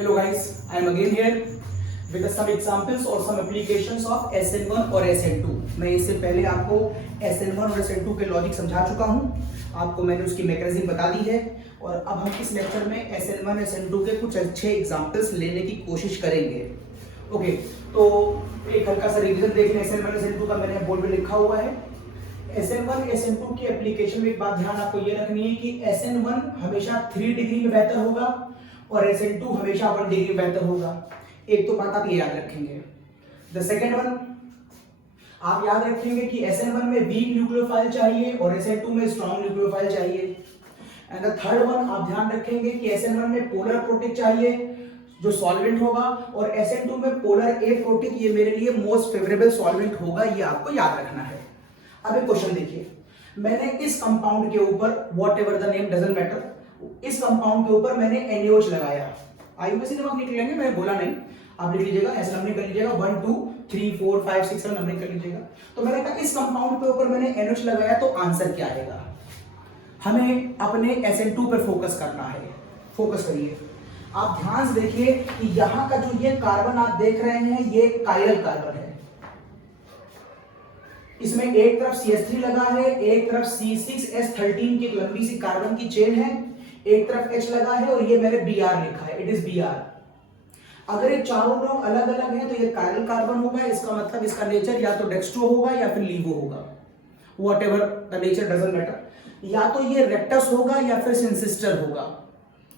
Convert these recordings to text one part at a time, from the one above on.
Hello guys, I am again here with some examples or some applications of SN1 और SN2। मैं इससे पहले आपको SN1 और SN2 के लॉजिक समझा चुका हूँ, आपको मैंने उसकी मैकेनिज्म बता दी है और अब हम इस लेक्चर में SN1 SN2 के कुछ अच्छे एग्जाम्पल्स लेने की कोशिश करेंगे। ओके, तो एक हल्का सा रिवीजन देख लें। SN1 SN2 का मैंने बोर्ड पे लिखा हुआ है। SN1 SN2 की एप्लीकेशन में एक बात ध्यान आपको ये रखनी है कि SN1 हमेशा 3 डिग्री में बेहतर होगा और SN2 हमेशा 1 डिग्री में बेहतर होगा। एक तो बात आप ये याद रखेंगे। द सेकेंड वन आप याद रखेंगे कि SN1 में वीक न्यूक्लियोफाइल चाहिए और SN2 में स्ट्रॉन्ग न्यूक्लियोफाइल चाहिए। एंड द थर्ड वन आप ध्यान रखेंगे कि SN1 में पोलर प्रोटीन चाहिए जो सॉल्वेंट होगा और SN2 में पोलर ए प्रोटीन, ये मेरे लिए मोस्ट फेवरेबल सॉल्वेंट होगा, ये आपको याद रखना है। अब एक क्वेश्चन देखिए, मैंने इस कंपाउंड के ऊपर what ever the name doesn't matter, इस कंपाउंड के ऊपर मैंने NaOH लगाया। आईयूपीएसी जब आप लिख लेंगे, मैंने बोला नहीं, आप लिख लीजिएगा, ऐसे नंबरिंग कर लीजिएगा 1 2 3 4 5 6 7 नंबरिंग कर लीजिएगा। तो मैंने कहा इस कंपाउंड के ऊपर मैंने NaOH लगाया, तो आंसर क्या आएगा? हमें अपने SN2 पर फोकस करना है। फोकस करिए, आप ध्यान से देखिए कि यहाँ का जो ये कार्बन आप देख रहे हैं, ये कायरल कार्बन है। इसमें एक तरफ CH3 लगा है, एक तरफ C6H13 की लंबी सी कार्बन की चेन है, एक तरफ H लगा है और ये मैंने Br लिखा है, इट इज Br। अगर ये चारों लोग अलग अलग हैं तो ये कायरल कार्बन होगा, इसका मतलब इसका नेचर या तो डेक्स्ट्रो होगा या फिर लीवो होगा, what ever the nature doesn't matter. या तो ये रेक्टस होगा या फिर सिंसिस्टर होगा,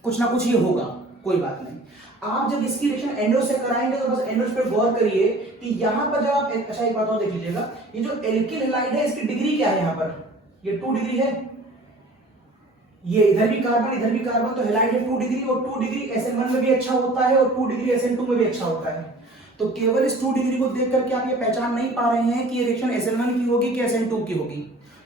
कुछ ना कुछ ये होगा, कोई बात नहीं। आप जब इसकी रिएक्शन NO से कराएंगे तो बस NO पे गौर करिए कि यहाँ पर जब आप अच्छा एक बात और देख लीजिएगा, ये जो एल्किल हैलाइड है इसकी डिग्री क्या है? यहाँ पर ये 2 डिग्री है, ये इधर भी कार्बन तो हैलाइड है 2 डिग्री, और 2 डिग्री SN1 में भी अच्छा होता है और 2 डिग्री SN2 में भी अच्छा होता है। तो केवल इस 2 डिग्री को देख करके आप ये पहचान नहीं पा रहे हैं कि ये रिएक्शन SN1 की होगी कि SN2 की होगी,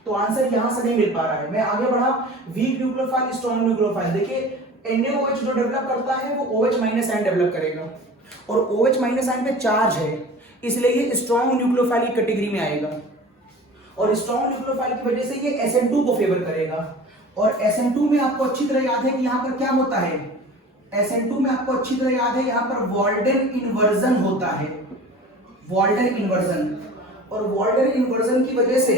तो आंसर यहां से नहीं मिल पा रहा है। मैं आगे बढ़ा, वीक न्यूक्लियोफाइल स्ट्रॉन्ग न्यूक्लियोफाइल, देखिए NaOH जो डेवलप करता है वो OH माइनस आयन डेवलप करेगा और OH माइनस आयन पे चार्ज है, इसलिए ये स्ट्रॉन्ग न्यूक्लियोफाइल की कैटेगरी में आएगा और स्ट्रॉन्ग न्यूक्लियोफाइल की वजह से ये SN2 को फेवर करेगा। और SN2 में आपको अच्छी तरह याद है कि यहाँ पर क्या होता है, SN2 में आपको अच्छी तरह याद है यहाँ पर वॉल्डन इन्वर्जन होता है, वॉल्डन इन्वर्जन। और वॉल्डन इन्वर्जन की वजह से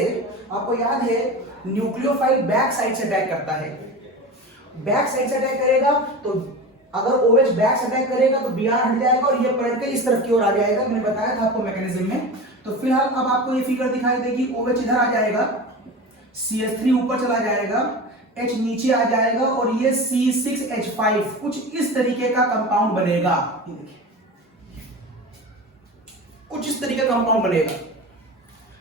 आपको याद है न्यूक्लियोफाइल बैक साइड से अटैक करता है, बैक साइड से अटैक करेगा, तो अगर OH बैक से अटैक करेगा तो Br हट जाएगा और ये पलट के इस तरफ की ओर आ जाएगा। मैंने बताया था आपको मैकेनिज्म में। तो फिलहाल अब आपको ये फिगर दिखाई देगी, OH इधर आ जाएगा, CH3 ऊपर चला जाएगा, H नीचे आ जाएगा और ये C6H5 कुछ इस तरीके का कंपाउंड बनेगा, कुछ इस तरीके का कंपाउंड बनेगा।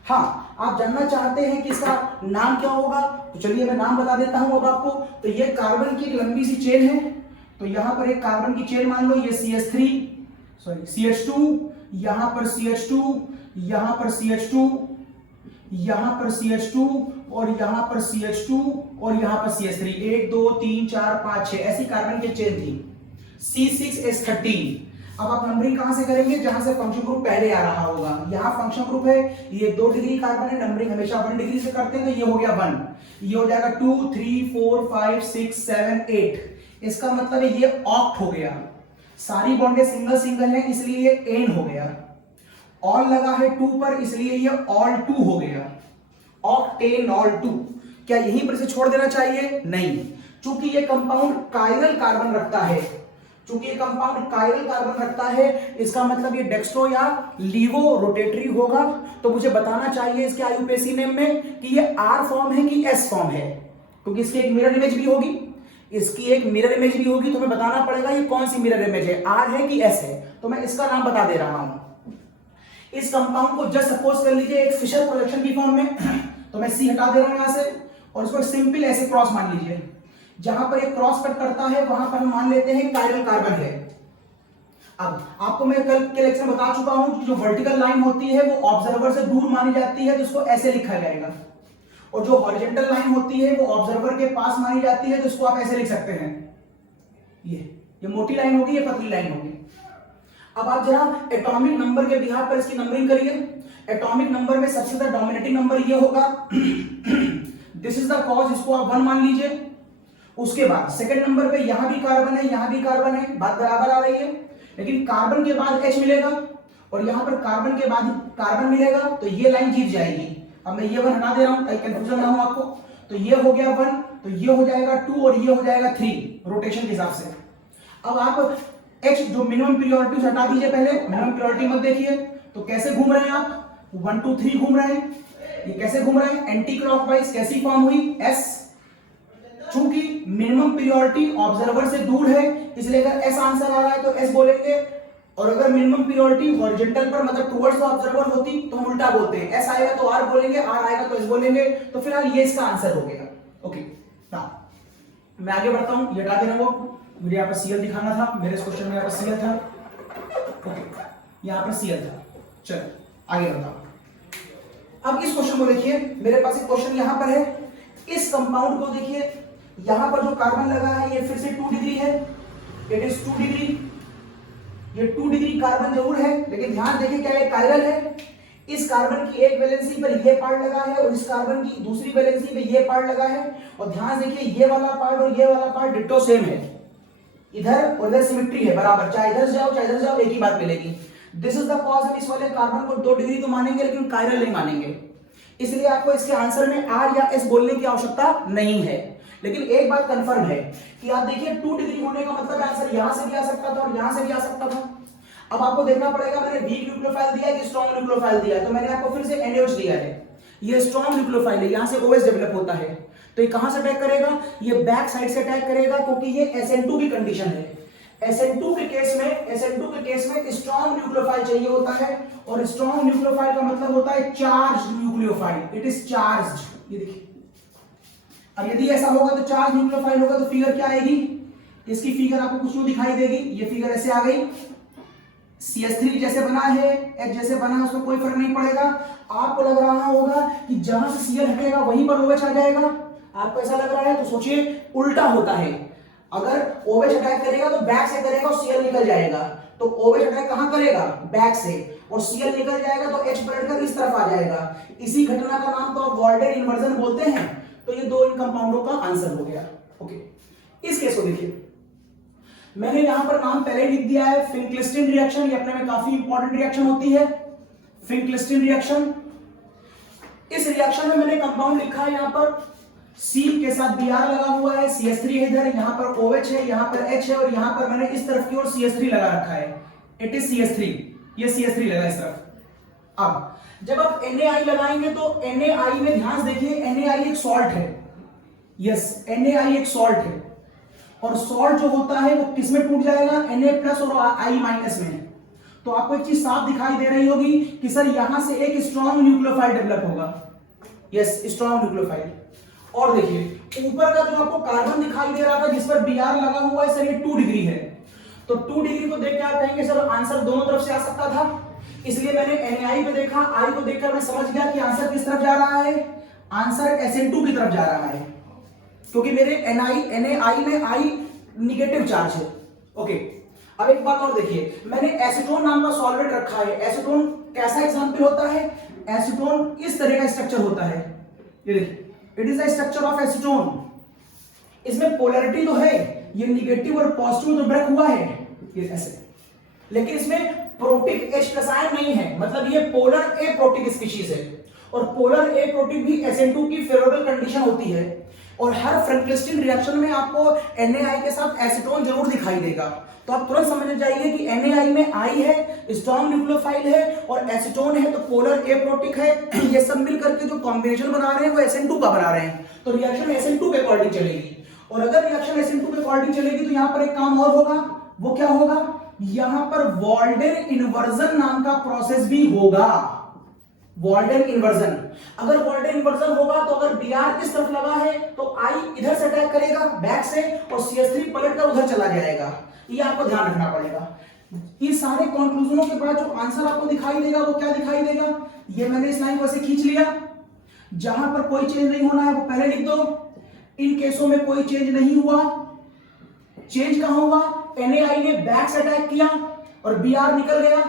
हाँ, आप जानना चाहते हैं कि इसका नाम क्या होगा, तो चलिए मैं नाम बता देता हूं अब आपको। तो ये कार्बन की एक लंबी सी चेन है, तो यहां पर एक कार्बन की चेन मान लो, ये CH2, यहां पर CH2, यहां पर CH2, यहां पर CH2 और यहां पर CH2 और यहां पर CH3, 1 2 3 4 5 6 ऐसी कार्बन की चेन थी, C6H13। अब आप नंबरिंग कहां से करेंगे? जहां से फंक्शन ग्रुप पहले आ रहा होगा। यहां फंक्शन ग्रुप है, ये 2 डिग्री कार्बन है, नंबरिंग हमेशा 1 डिग्री से करते हैं, तो ये हो गया 1, ये हो जाएगा 2 3 4 5 6 7 8। इसका मतलब है ये ऑक्ट हो गया, सारी बॉन्डें सिंगल सिंगल हैं इसलिए ये एन हो गया, ऑल लगा है 2 पर इसलिए ये ऑल 2 हो गया, ऑक्टेन ऑल 2। क्या यहीं पर से छोड़ देना चाहिए? नहीं, चूंकि ये कंपाउंड कायरल कार्बन रखता है, चूंकि ये कंपाउंड कायरल कार्बन रखता है, इसका मतलब ये डेक्स्ट्रो या लीवो रोटेटरी होगा। तो मुझे बताना चाहिए इसके आईयूपीएसी नेम में कि ये R फॉर्म है कि S फॉर्म है, क्योंकि इसकी एक मिरर इमेज भी होगी, इसकी एक मिरर इमेज भी होगी, तो हमें बताना पड़ेगा ये कौन सी मिरर इमेज है, R है कि S है। तो मैं इसका नाम बता दे रहा हूं। इस कंपाउंड को जस्ट सपोज कर लीजिए एक फिशर प्रोजेक्शन की फॉर्म में, तो मैं C हटा दे रहा हूं यहां से और इसको सिंपल ऐसे क्रॉस मान लीजिए, जहां पर एक क्रॉस कट करता है वहां पर हम मान लेते हैं कायरल कार्बन है। अब आपको मैं कल के लेक्चर में बता चुका हूं कि जो वर्टिकल लाइन होती है वो ऑब्जर्वर से दूर मानी जाती है, तो इसको ऐसे लिखा जाएगा, और जो हॉरिजॉन्टल लाइन होती है वो ऑब्जर्वर के पास मानी जाती है, तो इसको आप ऐसे लिख सकते हैं, ये मोटी लाइन होगी, ये पतली लाइन होगी। अब आप जरा एटॉमिक नंबर के बिहार पर इसकी नंबरिंग करिए। एटॉमिक नंबर में सबसे ज्यादा डोमिनेटिंग नंबर ये होगा, दिस इज द कॉज, इसको आप 1 मान लीजिए, उसके बाद सेकंड नंबर पे यहां भी कार्बन है, यहां भी कार्बन है, बात बराबर आ रही है, लेकिन कार्बन के बाद H मिलेगा और यहां पर कार्बन के बाद कार्बन मिलेगा, तो ये लाइन जीत जाएगी। अब मैं ये 1 हटा दे रहा हूं ताकि कंफ्यूजन ना हो आपको। तो ये हो गया 1, तो ये हो जाएगा 2 और ये हो जाएगा 3 रोटेशन के हिसाब से। अब आप H जो मिनिमम पीरियोडिटी हटा दीजिए, पहले मिनिमम पीरियोडिटी मत देखिए। तो कैसे घूम रहे हैं आप, 1 2 3 घूम रहे हैं। ये कैसे घूम रहे हैं, एंटी क्लॉकवाइज कैसी फॉर्म हुई, S। चूंकि मिनिमम पीरियोडिटी ऑब्जर्वर से दूर है, इसलिए अगर S आंसर आ रहा है तो S बोलेंगे, और अगर मिनिमम पीरियोडिटी हॉरिजॉन्टल पर मतलब टुवर्ड्स द ऑब्जर्वर होती तो हम उल्टा बोलते हैं, S आएगा तो R बोलेंगे, R आएगा तो S बोलेंगे। तो फिलहाल ये इसका आंसर हो गया। ओके, नाउ मैं आगे बढ़ता हूं, ये हटा दे रहा हूं, मुझे यहाँ पर Cl दिखाना था, मेरे इस क्वेश्चन में यहाँ पर Cl था। ओके, यहाँ पर Cl था। चलो आगे बढ़ता हूं। अब इस क्वेश्चन को देखिए, मेरे पास एक क्वेश्चन यहाँ पर है। इस कंपाउंड को देखिए, यहाँ पर जो कार्बन लगा है ये फिर से 2 डिग्री है, इट इज 2 डिग्री। ये 2 डिग्री कार्बन जरूर है, लेकिन ध्यान देखिए क्या ये कायरल है। इस कार्बन की एक वैलेंसी पर ये पार्ट लगा है और इस कार्बन की दूसरी वैलेंसी पे ये पार्ट लगा है, और ध्यान देखिए ये वाला पार्ट और ये वाला पार्ट डिट्टो सेम है, इधर और इधर सिमेट्री है बराबर, चाहे इधर जाओ चाहे इधर जाओ एक ही बात मिलेगी। दिस इज द कॉज हम इस वाले कार्बन को 2 डिग्री तो मानेंगे लेकिन कायरल नहीं मानेंगे, इसलिए आपको इसके आंसर में R या S बोलने की आवश्यकता नहीं है। लेकिन एक बात कंफर्म है कि आप देखिए 2 डिग्री होने का मतलब आंसर यहां से भी आ सकता था और यहां से भी आ सकता था। अब आपको देखना पड़ेगा मैंने वीक न्यूक्लियोफाइल दिया है कि स्ट्रॉन्ग न्यूक्लियोफाइल दिया है, तो मैंने आपको फिर से NaOH दिया है, ये स्ट्रॉन्ग न्यूक्लियोफाइल है, यहां से OH डेवलप होता है, तो ये कहां से अटैक करेगा, ये बैक साइड से अटैक करेगा, क्योंकि ये SN2 की कंडीशन है। SN2 के केस में स्ट्रॉन्ग न्यूक्लियोफाइल चाहिए होता है, और स्ट्रॉन्ग न्यूक्लियोफाइल का मतलब होता है charge nucleophile, it is charged. ये देखिए, अब यदि ऐसा होगा तो चार्ज न्यूक्लियोफाइल होगा तो फिगर क्या आएगी, इसकी फिगर आपको कुछ यूं दिखाई देगी, ये फिगर ऐसे आ गई। CH3 जैसे बना है, H जैसे बना है, उसमें कोई फर्क नहीं पड़ेगा। आपको लग रहा होगा कि जहां से Cl हटेगा वहीं पर OH आ जाएगा, आपको ऐसा लग रहा है, तो सोचिए उल्टा होता है। अगर OH अटैक करेगा तो बैक से करेगा और Cl निकल जाएगा, तो OH अटैक कहां करेगा, बैक से, और Cl निकल जाएगा तो H पलटकर इस तरफ आ जाएगा। इसी घटना का नाम तो आप वॉल्डेन इन्वर्जन बोलते हैं। तो ये 2 इन कंपाउंडों का आंसर हो गया। ओके, इस केस को देखिए, मैंने यहां पर नाम पहले लिख दिया है, फिंक्लिस्टन रिएक्शन, ये अपने में काफी इंपॉर्टेंट रिएक्शन होती है, फिंक्लिस्टन रिएक्शन। इस रिएक्शन में मैंने कंपाउंड लिखा है, यहां पर C के साथ Br लगा हुआ है, CH3 है इधर, यहां पर OH है, यहां पर H है, और यहां पर मैंने इस तरफ की ओर CH3 लगा रखा है, इट इज CH3, ये CH3 लगा इस तरफ। अब जब आप NaI लगाएंगे तो NaI में ध्यान देखिए, NaI एक सॉल्ट है, यस NaI एक सॉल्ट है, और सॉल्ट जो होता है वो किस में टूट जाएगा, Na+ और I- में। तो आपको एक चीज साफ दिखाई दे रही होगी कि सर यहां से एक स्ट्रॉन्ग न्यूक्लियोफाइल डेवलप होगा, यस स्ट्रॉन्ग न्यूक्लियोफाइल। और देखिए ऊपर का जो आपको कार्बन दिखाई दे रहा था जिस पर Br लगा हुआ है, सर ये 2 डिग्री है, तो 2 डिग्री को देख के आप कहेंगे सर आंसर दोनों तरफ से आ सकता था, इसलिए मैंने NaI पे देखा, I को देखकर मैं समझ गया कि आंसर किस तरफ जा रहा है, आंसर SN2 की तरफ जा रहा है, क्योंकि मेरे NaI में I निगेटिव चार्ज है। ओके, अब एक बात और देखिए, मैंने एसीटोन नाम का सॉल्वेंट रखा है। एसीटोन कैसा एग्जांपल होता है, एसीटोन इस तरह का स्ट्रक्चर होता है, ये देखिए, it is the structure of acetone. इसमें पोलैरिटी तो है, ये निगेटिव और पॉजिटिव तो ब्रेक हुआ है, ये ऐसे, लेकिन इसमें प्रोटिक H+ आयन नहीं है, मतलब ये पोलर ए प्रोटिक स्पीशीज है, और पोलर ए प्रोटिक भी SN2 की फेवरेबल कंडीशन होती है, और हर फ्रैंकलिस्टन रिएक्शन में आपको NaI के साथ एसीटोन जरूर दिखाई देगा। तो आप तुरंत समझ जाइए कि NaI में I है, स्ट्रॉन्ग न्यूक्लियोफाइल है, और एसीटोन है तो पोलर ए प्रोटिक है। ये सब मिल करके जो कॉम्बिनेशन बना रहे हैं वो SN2 का बना रहे हैं, तो रिएक्शन SN2 के अकॉर्डिंग चलेगी। और अगर रिएक्शन SN2 के अकॉर्डिंग चलेगी तो यहाँ पर एक काम और होगा, वो क्या होगा, यहां पर वॉल्डेन इन्वर्जन नाम का प्रोसेस भी होगा, वॉल्डेन इन्वर्जन। अगर वॉल्डेन इन्वर्जन होगा तो अगर Br इस तरफ लगा है तो I इधर से अटैक करेगा बैक से, और CH3 पलटकर उधर चला जाएगा, ये आपको ध्यान रखना पड़ेगा। ये सारे कंक्लूजनों के बाद जो आंसर आपको दिखाई देगा वो क्या दिखाई देगा, ये मैंने इस लाइन को ऐसे खींच लिया, जहां पर कोई चेंज नहीं होना है वो पहले लिख दो। इन केसों में कोई चेंज नहीं हुआ, चेंज कहां हुआ, NaI ने बैक से अटैक किया और Br निकल गया,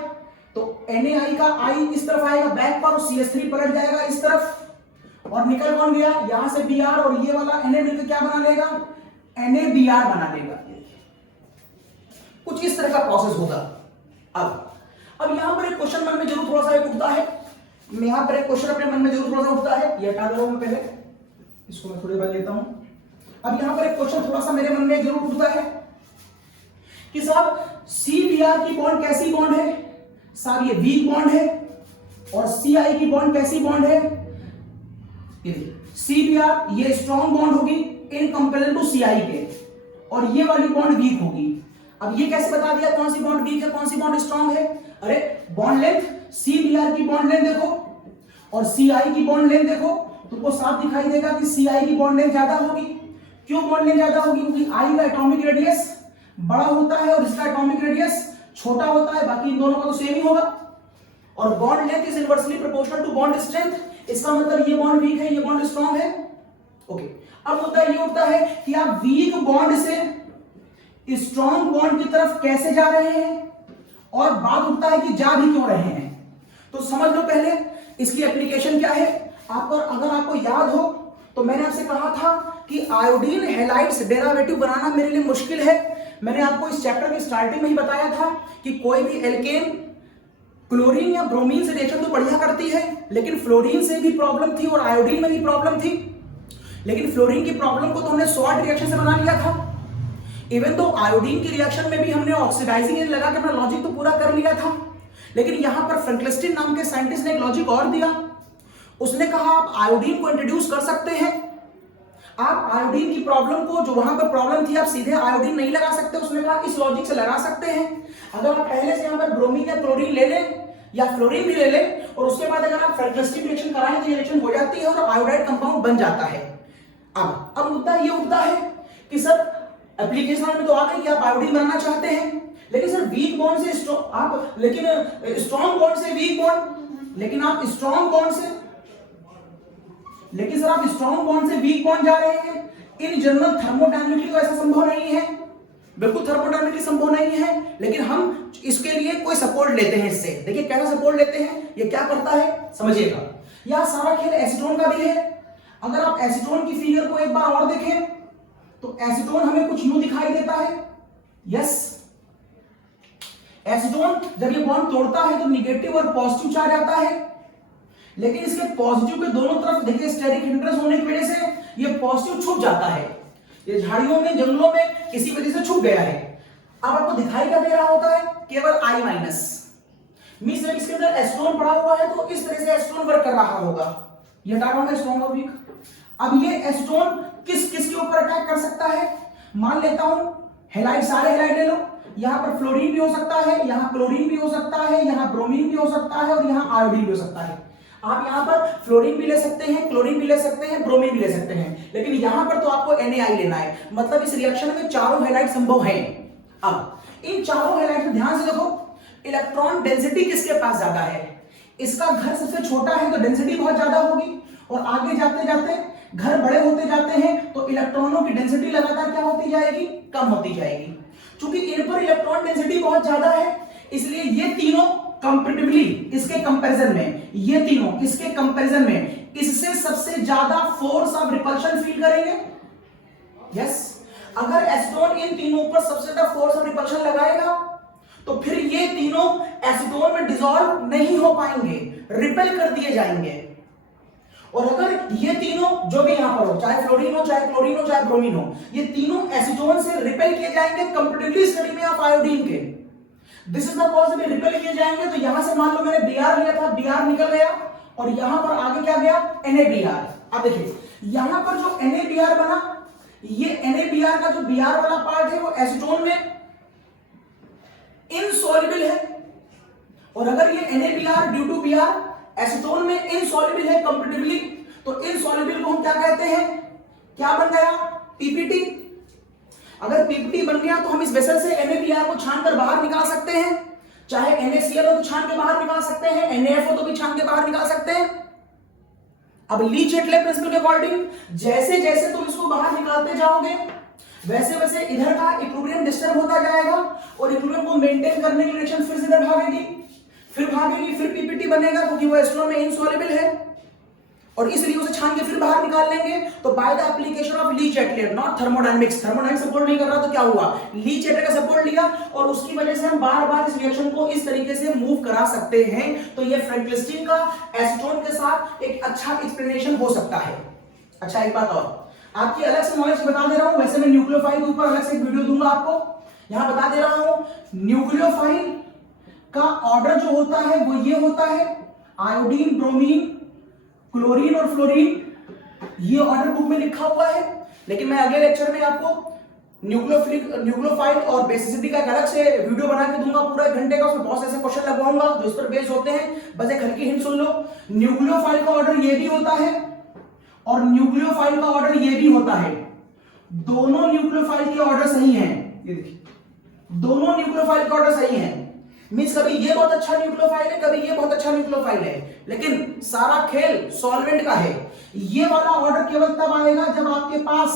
तो NaI का I इस तरफ आएगा बैक पर, और CH3 पलट जाएगा इस तरफ, और निकल कौन गया, यहां से Br और ये वाला Na मिलकर क्या बना लेगा, NaBr बना देगा। कुछ इस तरह का प्रोसेस होगा। अब यहां पर एक क्वेश्चन मन में जरूर थोड़ा सा उठता है, यहां पर एक क्वेश्चन अपने मन में जरूर थोड़ा सा उठता है, ये हटा दो मैं पहले, इसको मैं थोड़ी बार लेता हूं। अब यहां पर एक क्वेश्चन थोड़ा सा मेरे मन में जरूर उठता है कि साहब CBr की बॉन्ड कैसी बॉन्ड है? साहब ये वीक बॉन्ड है, और Ci की बॉन्ड कैसी बॉन्ड है? CBr ये स्ट्रॉन्ग बॉन्ड होगी इन कंपेरिजन टू Ci के, और ये वाली बॉन्ड वीक होगी। अब ये कैसे बता दिया कौन सी बॉन्ड वीक है कौन सी बॉन्ड स्ट्रॉन्ग है? अरे बॉन्ड लेंथ, CBr की बॉन्ड लेंथ देखो और Ci की बॉन्ड लेंथ देखो, तुमको साफ दिखाई देगा कि Ci की बॉन्ड लेंथ ज्यादा होगी। क्यों बॉन्ड लेंथ ज्यादा होगी? क्योंकि I का एटॉमिक रेडियस बड़ा होता है और इसका एटॉमिक रेडियस छोटा होता है, बाकी इन दोनों का तो सेम ही होगा। और bond length is inversely proportional to bond strength. इसका मतलब ये बॉन्ड वीक है, ये बॉन्ड स्ट्रॉन्ग है। ओके, अब मुद्दा ये उठता है कि आप वीक बॉन्ड से स्ट्रॉन्ग बॉन्ड की तरफ कैसे जा रहे हैं, और बात उठता है कि जा भी क्यों रहे हैं। तो समझ लो पहले इसकी एप्लीकेशन क्या है। अगर आपको याद हो तो मैंने आपसे कहा था कि आयोडीन हैलाइड्स डेरिवेटिव बनाना मेरे लिए मुश्किल है। मैंने आपको इस चैप्टर के स्टार्टिंग में ही बताया था कि कोई भी एल्केन क्लोरीन या ब्रोमीन से रिएक्शन तो बढ़िया करती है, लेकिन फ्लोरीन से भी प्रॉब्लम थी और आयोडीन में भी प्रॉब्लम थी। लेकिन फ्लोरीन की प्रॉब्लम को तो हमने सॉल्ट रिएक्शन से बना लिया था। इवन तो आयोडीन की रिएक्शन में भी हमने ऑक्सीडाइजिंग एजेंट लगा के अपना लॉजिक तो पूरा कर लिया था। लेकिन यहां पर फ्रैंकलिस्टिन नाम के साइंटिस्ट ने एक लॉजिक और दिया। उसने कहा आप आयोडीन को इंट्रोड्यूस कर सकते हैं, आप आयोडीन की प्रॉब्लम को, जो वहां पर प्रॉब्लम थी, आप सीधे आयोडीन नहीं लगा सकते। उसने कहा इस लॉजिक से लगा सकते हैं। अगर आप पहले से यहां पर ब्रोमीन या क्लोरीन ले लें या फ्लोरीन भी ले लें और उसके बाद अगर आप फ्रैंकलिस्टिन रिएक्शन कराएं तो ये रिएक्शन हो जाती है और आयोडाइड कंपाउंड बन जाता है। अब मुद्दा ये उठता है कि सर एप्लीकेशन में तो आ गई कि आप आयोडीन बनाना चाहते हैं, लेकिन सर वीक बॉन्ड से स्ट्रॉन्ग बॉन्ड से वीक बॉन्ड, लेकिन आप स्ट्रॉन्ग बॉन्ड से वीक बॉन्ड जा रहे हैं। इन जनरल थर्मोडायनामिकली तो ऐसा संभव नहीं है, बिल्कुल थर्मोडायनामिकली संभव नहीं है, लेकिन हम इसके लिए कोई सपोर्ट लेते हैं इससे। देखिए कैसा सपोर्ट लेते हैं, ये क्या करता है समझिएगा। यह सारा खेल एसीटोन का भी है। अगर आप एसीटोन की फिगर को एक बार और देखें तो एसीटोन हमें कुछ यूं दिखाई देता है। यस, एसीटोन जब ये बॉन्ड तोड़ता है तो निगेटिव और पॉजिटिव चार्ज आता है, लेकिन इसके पॉजिटिव के दोनों तरफ देखिए स्टेरिक हिंड्रेंस होने की वजह से ये पॉजिटिव छुप जाता है। ये झाड़ियों में, जंगलों में किसी वजह से छुप गया है। अब आपको दिखाई क्या दे रहा होता है? केवल I माइनस। मींस जब इसके अंदर एसीटोन पड़ा हुआ है तो इस तरह से एसीटोन वर्क कर रहा होगा। ये हटा रहा हूं मैं स्ट्रॉन्ग और वीक। अब ये एसीटोन किस के ऊपर अटैक कर सकता है? मान लेता हूं हैलाइड, सारे हैलाइड ले लो। यहां पर फ्लोरीन भी हो सकता है, यहां क्लोरीन भी हो सकता है, यहां ब्रोमीन भी हो सकता है और यहां आयोडीन भी हो सकता है। आप यहां पर फ्लोरीन भी ले सकते हैं, क्लोरीन भी ले सकते हैं, ब्रोमीन भी ले सकते हैं, लेकिन यहां पर तो आपको NaI लेना है। मतलब इस रिएक्शन में चारों हैलाइड संभव हैं। अब इन चारों हैलाइड में ध्यान से देखो, इलेक्ट्रॉन डेंसिटी किसके पास ज्यादा है? इसका घर सबसे छोटा है तो डेंसिटी बहुत ज्यादा होगी, और आगे जाते जाते घर बड़े होते जाते हैं तो इलेक्ट्रॉनों की डेंसिटी लगातार क्या होती जाएगी? कम होती जाएगी। क्योंकि इन पर इलेक्ट्रॉन डेंसिटी बहुत ज्यादा है, इसलिए ये तीनों कंपैरेटिवली इसके कंपैरिजन में, ये तीनों इसके कंपैरिजन में इससे सबसे ज्यादा फोर्स ऑफ रिपल्शन फील करेंगे। यस, अगर एसीटोन इन तीनों पर सबसे ज्यादा फोर्स ऑफ रिपल्शन लगाएगा तो फिर ये तीनों एसीटोन में डिसॉल्व नहीं हो पाएंगे, रिपेल कर दिए जाएंगे। और अगर ये तीनों जो भी यहां पर हो, चाहे फ्लोरीन हो, चाहे क्लोरीन हो, चाहे ब्रोमीन हो, ये तीनों एसीटोन से रिपेल किए जाएंगे कंपैरेटिवली स्टडी में ऑफ आयोडीन के। दिस इज द कॉज में रिपेल किए जाएंगे। तो यहां से मान लो मैंने Br लिया था, Br निकल गया और यहां पर आगे क्या गया? NaBr। अब देखिए यहां पर जो NaBr बना, ये NaBr का जो Br वाला पार्ट है वो एसीटोन में इनसॉल्युबल है, और अगर ये NaBr due to Br acetone में इनसॉल्युबल है कंपैरेटिवली, तो इनसॉल्युबल को हम क्या कहते हैं? क्या बन गया? PPT। अगर PPT बन गया तो हम इस वेसल से NaBr को छानकर बाहर निकाल सकते हैं, चाहे NaCl हो तो छान के बाहर निकाल सकते हैं, NaF हो तो भी छान के बाहर निकाल सकते हैं। अब ली-चैटले प्रिंसिपल के अकॉर्डिंग जैसे जैसे तुम इसको बाहर निकालते जाओगे वैसे वैसे इधर का इक्विलिब्रियम डिस्टर्ब होता जाएगा, और इक्विलिब्रियम को मेंटेन करने की रिएक्शन फिर से इधर भागेगी, फिर PPT बनेगा क्योंकि वो एसीटोन में इनसॉल्युबल है। और इसलिए उसे छान के फिर बाहर निकाल लेंगे। तो by the application of Le Chatelier, not thermodynamics, thermodynamics support नहीं कर रहा तो क्या हुआ, ली चैटलेट का सपोर्ट लिया और उसकी वजह से हम बार बार इस रिएक्शन को इस तरीके से मूव करा सकते हैं। तो ये फ्रैंक क्लिस्टीन का एसीटोन के साथ एक अच्छा एक्सप्लेनेशन हो सकता है। अच्छा एक बात और आपकी अलग से नॉलेज बता दे रहा हूं, वैसे मैं न्यूक्लियोफाइल के ऊपर अलग से एक वीडियो दूंगा आपको, यहां बता दे रहा हूं न्यूक्लियोफाइल का ऑर्डर जो होता है वो ये होता है आयोडीन, ब्रोमीन, क्लोरीन और फ्लोरीन, ये ऑर्डर बुक में लिखा हुआ है। लेकिन मैं अगले लेक्चर में आपको न्यूक्लियोफाइल और बेसिसिटी का एक अलग से वीडियो बना के दूंगा पूरा 1 घंटे का, उसमें बहुत ऐसे क्वेश्चन लगवाऊंगा जो इस पर बेस्ड होते हैं। बस एक हल्की हिंट सुन लो, न्यूक्लियोफाइल का ऑर्डर ये भी होता है और न्यूक्लियोफाइल का ऑर्डर ये भी होता है। दोनों न्यूक्लियोफाइल के ऑर्डर सही हैं, ये देखिए दोनों न्यूक्लियोफाइल के ऑर्डर सही हैं। मींस कभी ये बहुत अच्छा न्यूक्लियोफाइल है, कभी ये बहुत अच्छा न्यूक्लियोफाइल है, लेकिन सारा खेल सॉल्वेंट का है। ये वाला ऑर्डर केवल तब आएगा जब आपके पास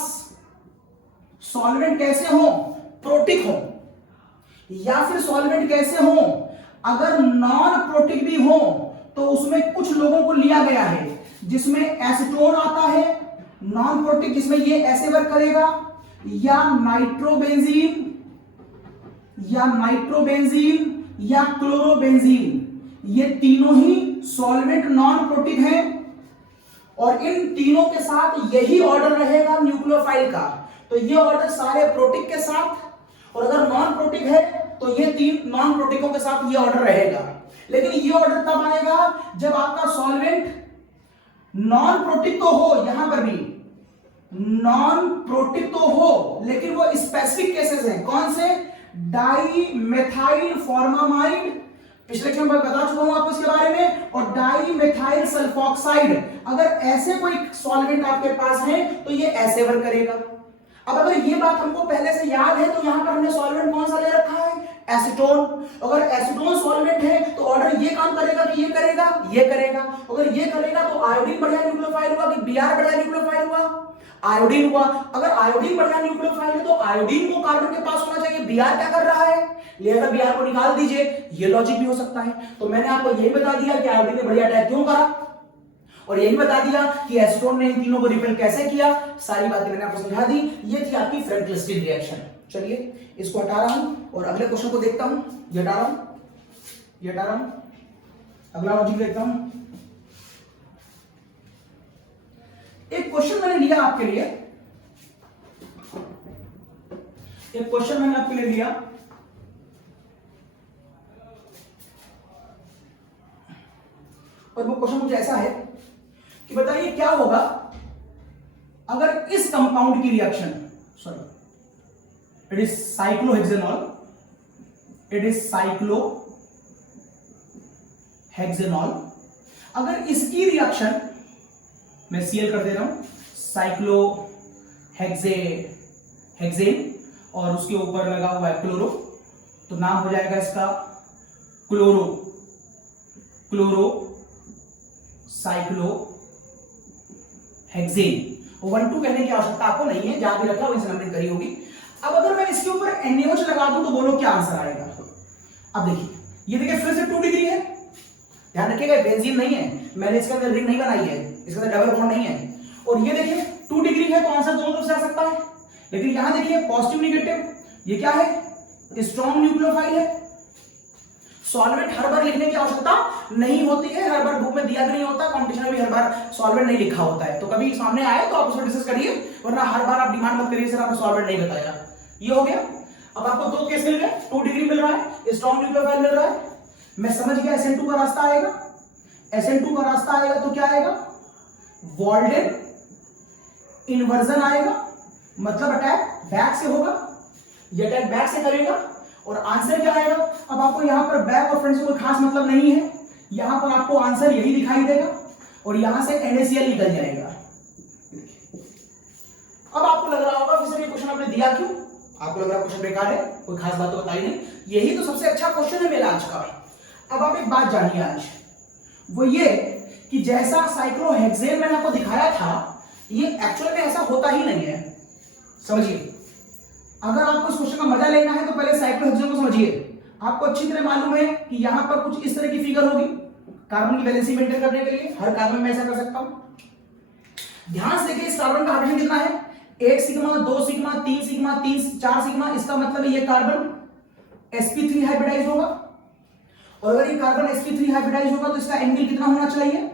सॉल्वेंट कैसे हो, प्रोटिक हो, या फिर सॉल्वेंट कैसे हो, अगर नॉन प्रोटिक भी हो तो उसमें कुछ लोगों को लिया गया है जिसमें एसीटोन आता है नॉन प्रोटिक, जिसमें ये ऐसे वर्क करेगा, या नाइट्रोबेंजीन या क्लोरोबेंजीन, ये तीनों ही सॉल्वेंट नॉन प्रोटिक हैं और इन तीनों के साथ यही ऑर्डर रहेगा न्यूक्लियोफाइल का। तो ये ऑर्डर सारे प्रोटिक के साथ, और अगर नॉन प्रोटिक है तो ये 3 नॉन प्रोटिकों के साथ ये ऑर्डर रहेगा। लेकिन ये ऑर्डर तब आएगा जब आपका सॉल्वेंट नॉन प्रोटिक तो हो, यहां पर भी नॉन प्रोटिक तो हो, लेकिन वो स्पेसिफिक केसेस हैं। कौन से, डाई मेथाइल फॉर्मामाइड, पिछले लेक्चर में बता चुका हूं आपको इसके बारे में, और डाई मेथाइल सल्फॉक्साइड। अगर ऐसे कोई सॉल्वेंट आपके पास है तो ये ऐसे वर्क करेगा। अब अगर ये बात हमको पहले से याद है तो यहां पर हमने सॉल्वेंट कौन सा ले रखा है, एसीटोन। अगर एसीटोन सॉल्वेंट है तो ऑर्डर ये काम करेगा कि ये करेगा, ये करेगा। अगर ये करेगा तो आयोडीन बढ़िया न्यूक्लियोफाइल हुआ कि बीआर बढ़िया न्यूक्लियोफाइल हुआ, आयोडीन हुआ। अगर आयोडीन बढ़िया न्यूक्लियोफाइल है तो आयोडीन को कार्बन के पास होना चाहिए, बीआर क्या कर रहा है, लिहाजा बीआर को निकाल दीजिए। ये लॉजिक भी हो सकता है। तो मैंने आपको यही बता दिया कि आयोडीन ने बढ़िया अटैक क्यों करा, और यही बता दिया कि एसीटोन ने इन तीनों को रिपेल कैसे किया। सारी बातें मैंने आपको समझा दी। ये थी आपकी फ्रैंक क्लिस्टीन रिएक्शन। चलिए इसको हटा रहा हूं और अगले क्वेश्चन को देखता हूं। ये हटा रहा हूं, अगला लॉजिक देखता हूं। एक क्वेश्चन मैंने लिया आपके लिए, और वो क्वेश्चन मुझे ऐसा है कि बताइए क्या होगा अगर इस कंपाउंड की रिएक्शन, इट इज साइक्लोहेक्सेनॉल, अगर इसकी रिएक्शन, मैं Cl कर दे रहा हूं, साइक्लोहेक्सेन, और उसके ऊपर लगा हुआ है क्लोरो, तो नाम हो जाएगा इसका क्लोरो साइक्लोहेक्सेन। 1-2 कहने की आवश्यकता आपको नहीं है, जहां भी रखा वहीं से नंबरिंग करी होगी। अब अगर मैं इसके ऊपर NaOH लगा दूं तो बोलो क्या आंसर आएगा। अब देखिए, ये देखिए फिर से 2 डिग्री है, ध्यान रखिएगा बेंजीन नहीं है, मैंने इसके अंदर रिंग नहीं बनाई है, इसके अंदर डबल बॉन्ड नहीं है। और ये देखिए 2 डिग्री है तो आंसर दोनों तरफ से आ सकता है। लेकिन यहां देखिए पॉजिटिव नेगेटिव, ये क्या है, स्ट्रॉन्ग न्यूक्लियोफाइल है। सॉल्वेंट हर बार लिखने की आवश्यकता नहीं होती है, हर बार बुक में दिया भी नहीं होता, कंपटीशन में भी हर बार सॉल्वेंट नहीं लिखा होता है। तो कभी सामने आए तो आप उसको डिस्कस करिए, वरना हर बार आप डिमांड मत करिए सर आपने सॉल्वेंट नहीं बताया। ये हो गया। अब आपको 2 केस मिल गए, 2 डिग्री मिल रहा है, स्ट्रॉन्ग न्यूक्लियोफाइल मिल रहा है। मैं समझ गया SN2 का रास्ता आएगा, SN2 का रास्ता आएगा तो क्या आएगा, वॉल्डेन इन्वर्जन आएगा, मतलब अटैक बैक से होगा, ये अटैक बैक से करेगा। और आंसर क्या आएगा, अब आपको यहां पर बैक और फ्रंट से कोई खास मतलब नहीं है, यहां पर आपको आंसर यही दिखाई देगा और यहां से NaCl निकल जाएगा। अब आपको लग रहा होगा फिर से ये क्वेश्चन आपने दिया क्यों, आपको लग रहा है क्वेश्चन बेकार है, कोई खास बात तो बताई नहीं, यही तो सबसे अच्छा क्वेश्चन है मेरा आज का। अब आप एक बात जानिए आज, वो ये कि जैसा साइक्लोहेक्सेन मैंने आपको दिखाया था, ये एक्चुअल में ऐसा होता ही नहीं है। समझिए, अगर आपको इस क्वेश्चन का मजा लेना है तो पहले साइक्लोहेक्सेन को समझिए। आपको अच्छी तरह मालूम है कि यहां पर कुछ इस तरह की फिगर होगी कार्बन की वैलेंसी मेंटेन करने के लिए, हर कार्बन में ऐसा कर सकता हूं, ध्यान से देखिए इस कार्बन का हाइड्रोजन कितना है, 1 सिग्मा, 2 सिग्मा, 3 सिग्मा, 4 सिग्मा। इसका मतलब ये कार्बन sp3 हाइब्रिडाइज होगा, और अगर ये कार्बन sp3 हाइब्रिडाइज होगा तो इसका एंगल कितना होना चाहिए,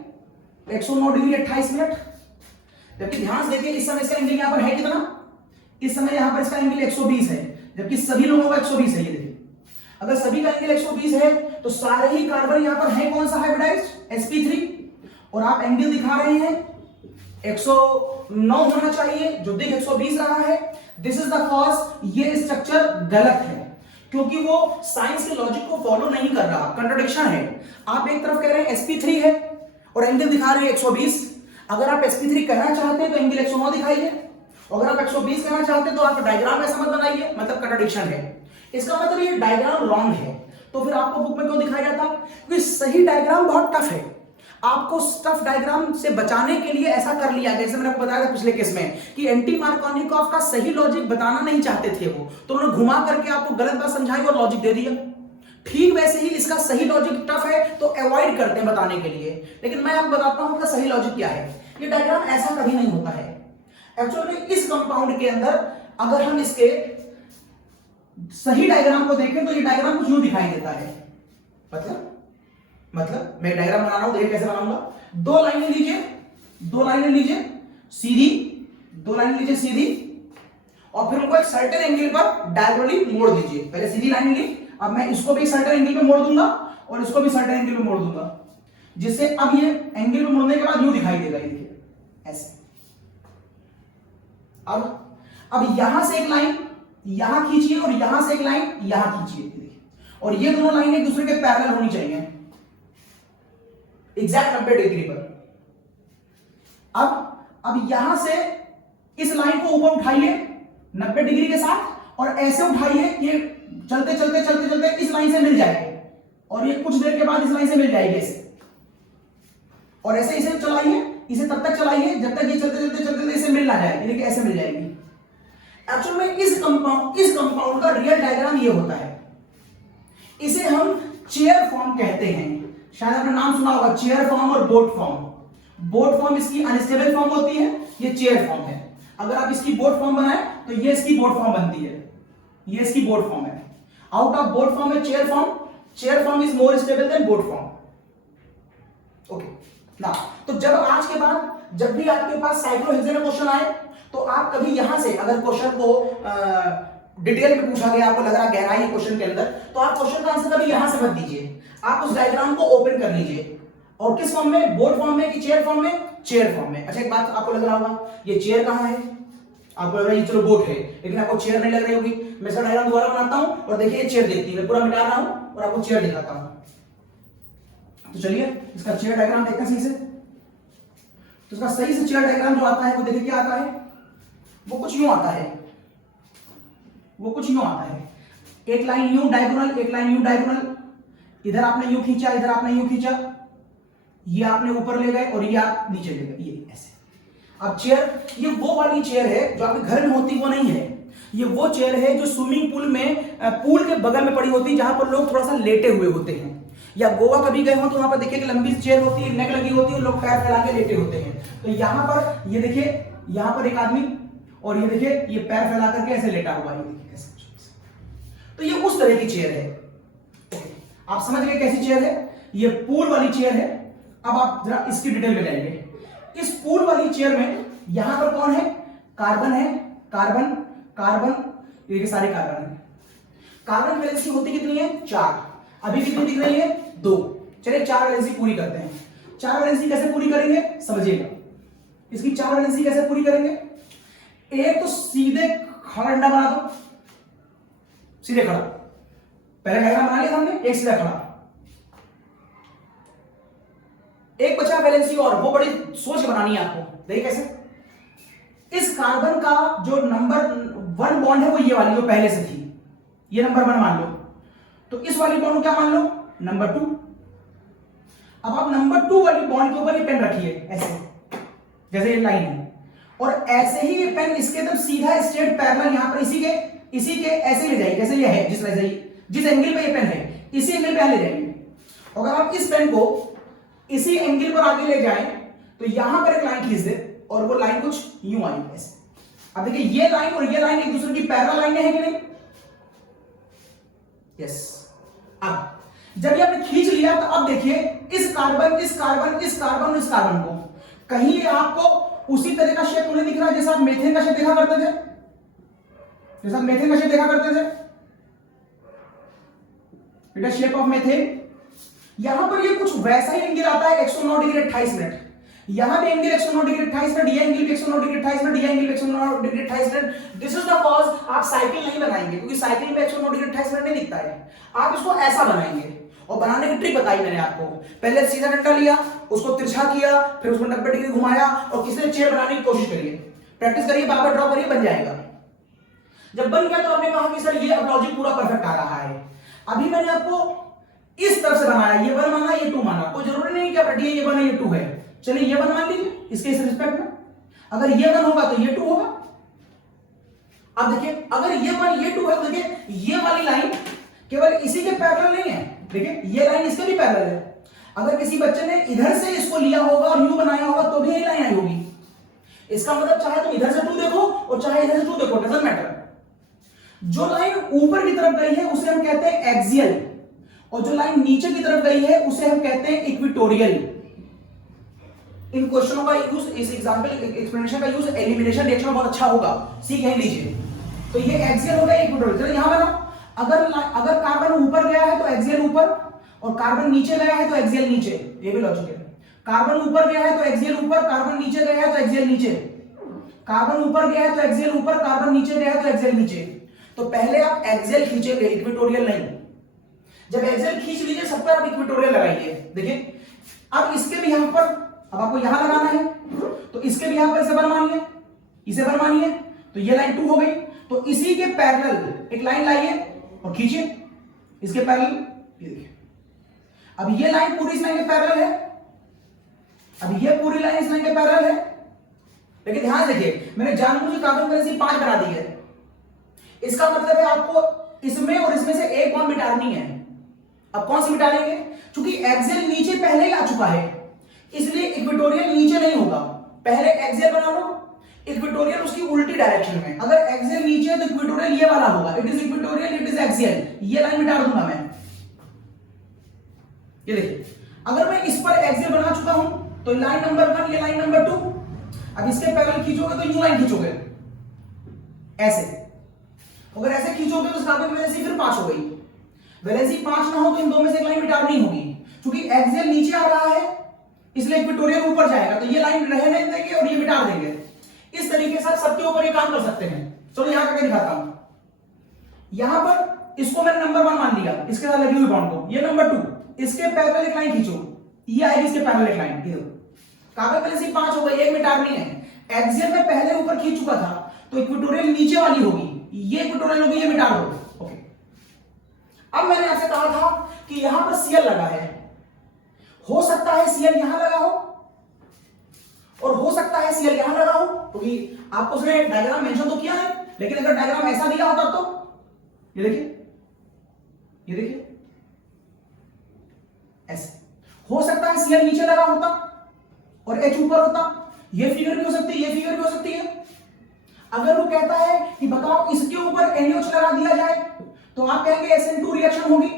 109 डिग्री 28 मिनट। जबकि ध्यान से देखिए इस समय इसका एंगल यहां पर है कितना, इस समय यहां पर इसका एंगल 120 है, जबकि सभी लोगों का 120 है। ये देखिए अगर सभी का एंगल 120 है तो सारे ही कार्बन यहां पर है कौन सा हाइब्रिडाइज, sp3, और आप एंगल दिखा रहे हैं 109 होना चाहिए, जो दिख 120 रहा है। दिस इज द कॉज ये स्ट्रक्चर गलत है, क्योंकि वो साइंस के लॉजिक को फॉलो नहीं कर रहा, कंट्राडिक्शन है। आप एक तरफ कह रहे हैं sp3 है और एंगल दिखा रहे हैं 120। अगर आप sp3 कहना चाहते हैं तो एंगल 109 दिखाइए, अगर आप 120 कहना चाहते हैं तो आप डायग्राम ऐसा मत बनाइए, मतलब कंट्राडिक्शन है। इसका मतलब ये डायग्राम रॉन्ग है। तो फिर आपको बुक में क्यों दिखाया जाता, क्योंकि सही डायग्राम बहुत टफ है। आपको टफ डायग्राम से बचाने के लिए ऐसा कर लिया गया, जैसे मैंने आपको बताया था पिछले केस में कि एंटी मार्कोनिकॉफ का सही लॉजिक बताना नहीं चाहते थे वो, तो उन्होंने घुमा करके आपको गलत बात समझाई और लॉजिक दे दिया। ठीक वैसे ही इसका सही लॉजिक टफ है तो अवॉइड करते हैं बताने के लिए, लेकिन मैं आपको बताता हूं इसका सही लॉजिक क्या है। ये डायग्राम ऐसा कभी नहीं होता है। एक्चुअली इस कंपाउंड के अंदर अगर हम इसके सही डायग्राम को देखें तो ये डायग्राम कुछ यूं दिखाई देता है। मतलब मैं डायग्राम बना रहा हूं, देखिए कैसे बनाऊंगा। दो लाइनें लीजिए सीधी, दो लाइनें लीजिए सीधी, और फिर उनको एक सर्टेन एंगल पर डायगोनली मोड़ दीजिए। पहले सीधी लाइन ली, अब मैं इसको भी सर्टेन एंगल पे मोड़ दूंगा और इसको भी सर्टेन एंगल पे मोड़ दूंगा, जिससे अब ये एंगल पे मोड़ने के बाद यूं दिखाई देगा, ये देखिए ऐसे। अब यहां से एक लाइन यहां खींचिए और यहां से एक लाइन यहां खींचिए, देखिए, और ये दोनों लाइन एक दूसरे के पैरेलल होनी चाहिए एग्जैक्ट 90 डिग्री पर। अब यहां से इस लाइन को ऊपर उठाइए 90 डिग्री के साथ, और ऐसे उठाइए ये चलते चलते इस लाइन से मिल जाएगी, और ये कुछ देर के बाद इस लाइन से मिल जाएगी ऐसे, और ऐसे इसे चलाइए, इसे तब तक चलाइए जब तक ये चलते इसे मिल ना जाए, देखिए ऐसे मिल जाएगी। एक्चुअल में इस कंपाउंड का रियल डायग्राम ये होता है। इसे हम चेयर फॉर्म कहते हैं, शायद आपने नाम सुना होगा, चेयर फॉर्म और बोट फॉर्म। बोट फॉर्म इसकी अनस्टेबल फॉर्म होती है, ये चेयर फॉर्म है। अगर आप इसकी बोट फॉर्म बनाए तो ये इसकी बोट फॉर्म बनती है, ये इसकी बोट फॉर्म है। आउट ऑफ बोट फॉर्म है chair form, chair form is more stable then boat form. Okay ना, तो जब आज के बाद जब भी आपके पास साइक्लोहेक्सेन में क्वेश्चन आए तो आप कभी यहां से, अगर क्वेश्चन को डिटेल में पूछा गया, आपको लग रहा गहराई है क्वेश्चन के अंदर, तो आप क्वेश्चन का आंसर कभी यहां से मत दीजिए, आप उस डायग्राम को ओपन कर लीजिए। और किस फॉर्म में, बोट फॉर्म में कि चेयर फॉर्म में, चेयर फॉर्म में। अच्छा एक बात आपको लग रहा होगा, ये चेयर कहां है, आपको लग रहा है ये चलो बोट है, लेकिन आपको चेयर नहीं लग रही होगी। मैं इसका डायग्राम दोबारा बनाता हूं और देखिए ये चेयर देखती है, मैं पूरा मिटा रहा हूं और आपको चेयर दिखाता हूं। तो चलिए इसका चेयर डायग्राम देखते हैं सही से। तो इसका सही से चेयर डायग्राम जो आता है वो देखिए क्या आता है, वो कुछ यूं आता है, वो कुछ यूं आता है, एक लाइन यूं डायगोनल, एक लाइन यूं डायगोनल, इधर आपने यूं खींचा, इधर आपने यूं खींचा, ये आपने ऊपर ले गए और ये आप नीचे ले गए, ये ऐसे। अब चेयर, ये वो वाली चेयर है जो आपके घर में होती, वो नहीं है। ये वो चेयर है जो स्विमिंग पूल में, पूल के बगल में पड़ी होती है, जहां पर लोग थोड़ा सा लेटे हुए होते हैं। या गोवा कभी गए हो तो वहां पर देखिए कि लंबी चेयर होती है, नेक लगी होती है, लोग पैर फैला के लेटे होते हैं। तो यहां पर ये देखिए, यहां पर एक आदमी, और ये देखिए ये पैर फैला करके ऐसे लेटा हुआ है, ये देखिए ऐसे। तो ये उस तरह की चेयर है। आप समझ गए कैसी चेयर है, ये पूल वाली चेयर है। अब आप जरा इसकी डिटेल में जाएंगे। इस पूल वाली चेयर में यहां पर कौन है, कार्बन है, कार्बन कार्बन, ये सारे कार्बन है। कार्बन की वैलेंसी होती कितनी है, 4। अभी कितनी दिख रही है, 2। चलिए 4 वैलेंसी पूरी करते हैं। 4 वैलेंसी कैसे पूरी करेंगे समझिएगा। इसकी 4 वैलेंसी कैसे पूरी करेंगे, एक तो सीधे खड़ा डंडा बना दो, सीधे खड़ा, पहले डायग्राम बना लिया हमने, एक सीधा खड़ा। एक बचा वैलेंसी और, वो बड़ी सोच बनानी है आपको, देखिए कैसे। इस कार्बन का जो नंबर 1 बॉन्ड है वो ये वाली जो पहले से थी, ये नंबर 1 मान लो, तो इस वाली बॉन्ड को क्या मान लो, नंबर 2। अब आप नंबर 2 वाली बॉन्ड के ऊपर ये पेन रखिए ऐसे, जैसे ये लाइन है, और ऐसे ही ये पेन इसके एकदम सीधा स्ट्रेट पैरेलल यहां पर इसी के ऐसे ले जाइए, जैसे ये है, जिस एंगल पे ये पेन है इसी एंगल पे ले जाइए। अगर आप इस पेन को इसी एंगल पर आगे ले जाएं तो यहां पर एक लाइन खींच दे, और वो लाइन कुछ यूं आई ऐसे। अब देखिए ये लाइन और ये लाइन एक दूसरे की पैरेलल लाइनें हैं कि नहीं? यस। अब जब ये आपने खींच लिया तो अब देखिए इस कार्बन इस कार्बन इस कार्बन इस कार्बन को कहीं आपको उसी तरह का शेप उन्हें दिख रहा है जैसा आप मेथेन का शेप देखा करते थे, जैसा आप मेथेन का शेप देखा करते थे, it is shape of methane. यहां पर ये कुछ वैसा ही एंगल आता है 109 डिग्री 28 मिनट। यहां भी एंगल 109 डिग्री 28 मिनट, ये एंगल भी 109 डिग्री 28 मिनट, ये angle 109 degree 28 minute. This is the cause आप साइकिल नहीं बनाएंगे क्योंकि साइकिल में 109 डिग्री 28 मिनट नहीं दिखता है। आप इसको ऐसा बनाएंगे और बनाने की ट्रिक बताई मैंने आपको। पहले सीधा डंडा लिया, उसको तिरछा किया, फिर उसको 90 डिग्री घुमाया और किसी ने चेयर बनाने की कोशिश करिए, प्रैक्टिस करिए, बार-बार ड्रॉ करिए, बन जाएगा। जब बन गया तो आपने कहा कि सर ये अब लॉजिक पूरा परफेक्ट आ रहा है। अभी मैंने आपको इस तरफ से बनाया, ये 1 माना ये 2 माना, कोई जरूरी नहीं कि आप रटिए ये 1 है ये 2 है। चलिए ये 1 मान लीजिए इसके इस रिस्पेक्ट में, अगर ये 1 होगा तो ये 2 होगा। अब देखिए अगर ये 1 ये 2 है तो देखिए ये वाली लाइन केवल इसी के पैरेलल नहीं है, देखिए ये लाइन इसके भी पैरेलल है। अगर किसी बच्चे ने इधर से इसको लिया होगा और यू बनाया होगा तो भी ये लाइन आई होगी। इसका मतलब चाहे तुम इधर से 2 देखो और चाहे इधर से 2 देखो, डजंट मैटर। जो लाइन ऊपर की तरफ गई है उसे हम कहते हैं एक्सियल और जो लाइन नीचे की तरफ गई है उसे हम कहते हैं इक्वेटोरियल। इन क्वेश्चनों का यूज, इस एग्जांपल एक्सप्लेनेशन का यूज एलिमिनेशन रिएक्शन में बहुत अच्छा होगा, सीख लीजिए। तो ये एक्सियल हो गया इक्वेटोरियल। चलो यहां बना, अगर कार्बन ऊपर गया है तो एक्सियल ऊपर और कार्बन नीचे गया है तो एक्सियल नीचे, ये भी लॉजिक है। कार्बन ऊपर गया है तो एक्सियल ऊपर, कार्बन नीचे गया है तो एक्सियल नीचे, कार्बन ऊपर गया है तो एक्सियल ऊपर, कार्बन नीचे गया है तो एक्सियल नीचे। तो पहले आप एक्सियल खींचेंगे, इक्वेटोरियल नहीं। जब एक्सियल खींच लीजिए सब पर आप इक्वेटोरियल लगाइए। देखिए अब इसके भी यहां पर, अब आपको यहां लगाना है तो इसके भी यहां पर इसे 1 मानिए, इसे 1 मानिए, तो ये लाइन 2 हो गई। तो इसी के पैरेलल एक लाइन लाइए और खींचिए इसके पैरेलल, ये देखिए। अब ये लाइन पूरी इस लाइन के पैरेलल है, अब ये पूरी लाइन इस लाइन के पैरेलल है। लेकिन ध्यान देखिए मैंने जानबूझ कार्बन वैलेंसी 5 बना दी है। इसका मतलब है आपको इसमें और इसमें से एक बॉन्ड मिटानी है। अब कौन सी मिटा लेंगे? क्योंकि एक्सियल नीचे पहले ही आ चुका है इसलिए इक्वेटोरियल नीचे नहीं होगा। पहले एक्सियल बना लो, इक्वेटोरियल उसकी उल्टी डायरेक्शन में। अगर एक्सियल नीचे है तो इक्वेटोरियल ये वाला होगा, it is equatorial, it is axial. ये लाइन मिटा दूंगा मैं, ये देखिए। अगर मैं इस पर एक्सियल बना चुका हूं तो लाइन नंबर 1 ये लाइन नंबर 2। अब इसके पैरेलल खींचोगे तो यू लाइन खींचोगे ऐसे। अगर ऐसे खींचोगे तो कार्बन वैलेंसी फिर 5 हो गई। वैलेंसी 5 ना हो तो इन दो में से एक लाइन मिटानी होगी। क्योंकि एक्सियल नीचे आ रहा है इसलिए इक्वेटोरियल ऊपर जाएगा, तो ये लाइन रहने देंगे और ये मिटा देंगे। इस तरीके से सबके ऊपर ये काम कर सकते हैं। चलो यहां करके दिखाता हूं। यहां पर इसको मैंने नंबर 1 मान लिया, इसके साथ लगी हुई बॉन्ड को। ये नंबर 2, इसके पैरेलल एक लाइन खींचो, ये आएगी इसके पैरेलल एक लाइन। ये कार्बन वैलेंसी 5 हो गई, एक मिटानी है। एक्सियल में पहले ऊपर खींच चुका था तो इक्वेटोरियल नीचे वाली होगी, ये इक्वेटोरियल होगी, ये मिटा दो। ओके। अब मैंने आपसे कहा था कि यहां पर सीएल लगा है, हो सकता है सीएल यहां लगा हो और हो सकता है सीएल यहां लगा हो, क्योंकि आपको उसने डायग्राम मेंशन तो किया है। लेकिन अगर डायग्राम ऐसा दिया होता तो ये देखिए, ये देखिए ऐसे। हो सकता है सीएल नीचे लगा होता और एच ऊपर होता। ये फिगर भी हो सकती है, ये फिगर भी हो सकती है। अगर वो कहता है कि बताओ इसके ऊपर NaOH लगा दिया जाए तो आप कहेंगे SN2 रिएक्शन होगी,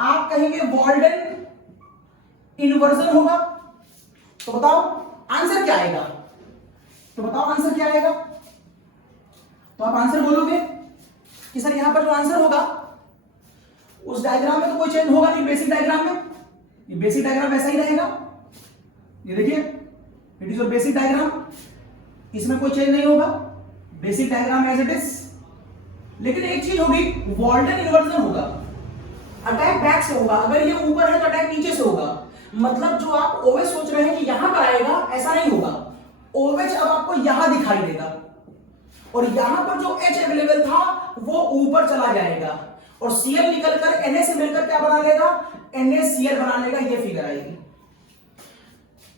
आप कहेंगे वॉल्डेन इन्वर्जन होगा। तो बताओ आंसर क्या आएगा? तो बताओ आंसर क्या आएगा? तो आप आंसर बोलोगे कि सर यहां पर जो आंसर होगा उस डायग्राम में तो कोई चेंज होगा नहीं। बेसिक डायग्राम में, ये बेसिक डायग्राम ऐसा ही रहेगा। ये देखिए it is your basic diagram, इसमें कोई चेंज नहीं होगा, basic diagram as it is. लेकिन एक चीज होगी, वॉल्डेन इन्वर्जन होगा, अटैक बैक से होगा। अगर ये ऊपर है तो अटैक नीचे से होगा। मतलब जो आप OH सोच रहे हैं कि यहां पर आएगा, ऐसा नहीं होगा। OH अब आपको यहां दिखाई देगा और यहां पर जो H अवेलेबल था वो ऊपर चला जाएगा और Cl निकलकर Na से मिलकर क्या बना लेगा? NaCl बना लेगा। ये फिगर आएगी।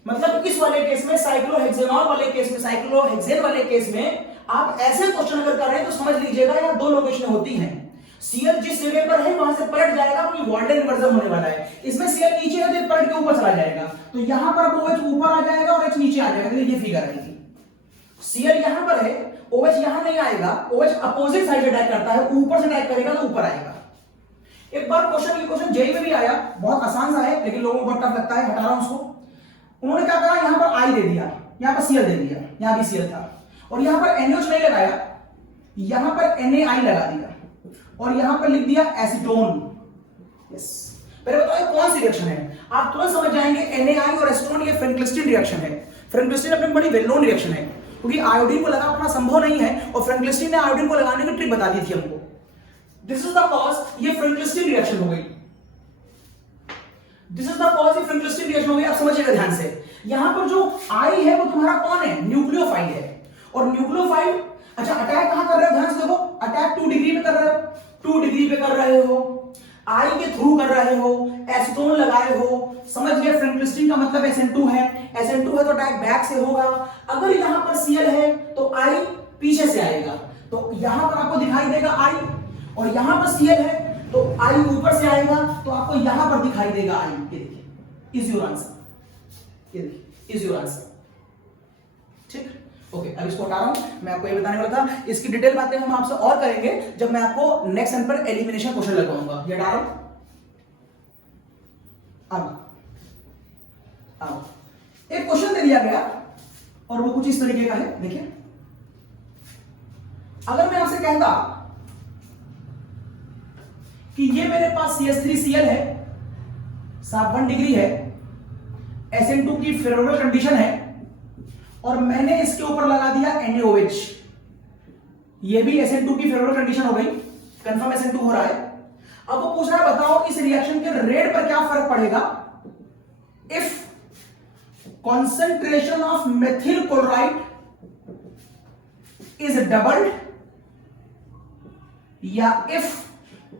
मतलब इस वाले केस में, साइक्लोहेक्सेनॉल वाले केस में, साइक्लोहेक्सेन वाले केस में आप ऐसे क्वेश्चन अगर कर रहे हैं तो समझ लीजिएगा यहाँ 2 लोकेशन होती हैं। Cl जिस जगह पर है वहां से पलट जाएगा, कोई वॉल्टेज इन्वर्जन होने वाला है। इसमें Cl नीचे है तो पलट के ऊपर चला जाएगा, तो यहां पर OH ऊपर आ जाएगा और H नीचे आ जाएगा। तो ये फिगर आएगी, Cl यहां पर है, OH यहां नहीं आएगा, OH अपोजिट साइड से अटैक करता है, ऊपर से अटैक करेगा तो ऊपर आएगा। एक बार क्वेश्चन, ये क्वेश्चन जेई में भी आया, बहुत आसान सा है लेकिन लोगों को बहुत टफ लगता है, हटा रहा हूं उसको। उन्होंने क्या करा, यहां पर I दे दिया, यहां पर Cl दे दिया, यहां भी Cl था, और यहां पर NH नहीं लगाया, यहां पर NaI लगा दिया और यहां पर लिख दिया एसीटोन। यस, पहले बताओ कौन सी रिएक्शन है, आप तुरंत समझ जाएंगे NaI और एसीटोन ये फ्रैंकलिस्टिन रिएक्शन है। फ्रैंकलिस्टिन अपनी बड़ी वेल नोन रिएक्शन है, क्योंकि आयोडीन को लगा पाना संभव नहीं है और फ्रैंकलिस्टिन ने आयोडीन को लगाने की ट्रिक बता दी थी हमको। दिस इज द कॉज, ये फ्रैंकलिस्टिन रिएक्शन हो गई। दिस इज द कॉज, ये फ्रैंकलिस्टिन रिएक्शन हो गई। आप समझिएगा ध्यान से, यहां पर जो I है वो तुम्हारा कौन है, न्यूक्लियोफाइल है, और न्यूक्लियोफाइल, अच्छा अटैक कहां कर रहे हो, ध्यान से देखो, अटैक 2 डिग्री पे कर रहे हो, 2 डिग्री पे कर रहे हो, I के थ्रू कर रहे हो, एसीटोन लगाए हो, समझ गए। फ्रैंकलिस्टिन का मतलब SN2 है, SN2 है तो अटैक बैक से होगा। अगर यहां पर Cl है तो I पीछे से आएगा, तो यहां पर आपको दिखाई देगा I, और यहां पर Cl है तो I ऊपर से आएगा, तो आपको यहां पर दिखाई देगा I। ये देखिए, इज योर आंसर, ये देखिए, इज योर आंसर। ठीक, ओके, अब इसको हटा रहा हूं। मैं आपको ये बताने वाला था, इसकी डिटेल बातें हम आपसे और करेंगे जब मैं आपको नेक्स्ट एंड पर एलिमिनेशन क्वेश्चन लगाऊंगा। ये हटा रहा हूं। अब एक क्वेश्चन दे दिया गया और वो कुछ इस तरीके का है, देखिए। अगर मैं आपसे कहता कि ये मेरे पास CH3Cl है, 1 डिग्री है, SN2 की फेवरेबल कंडीशन है, और मैंने इसके ऊपर लगा दिया NaOH, ये भी SN2 की फेवरेबल कंडीशन हो गई, कंफर्म SN2 हो रहा है। अब वो पूछ रहा है बताओ इस रिएक्शन के रेट पर क्या फर्क पड़ेगा if concentration of methyl chloride is doubled या if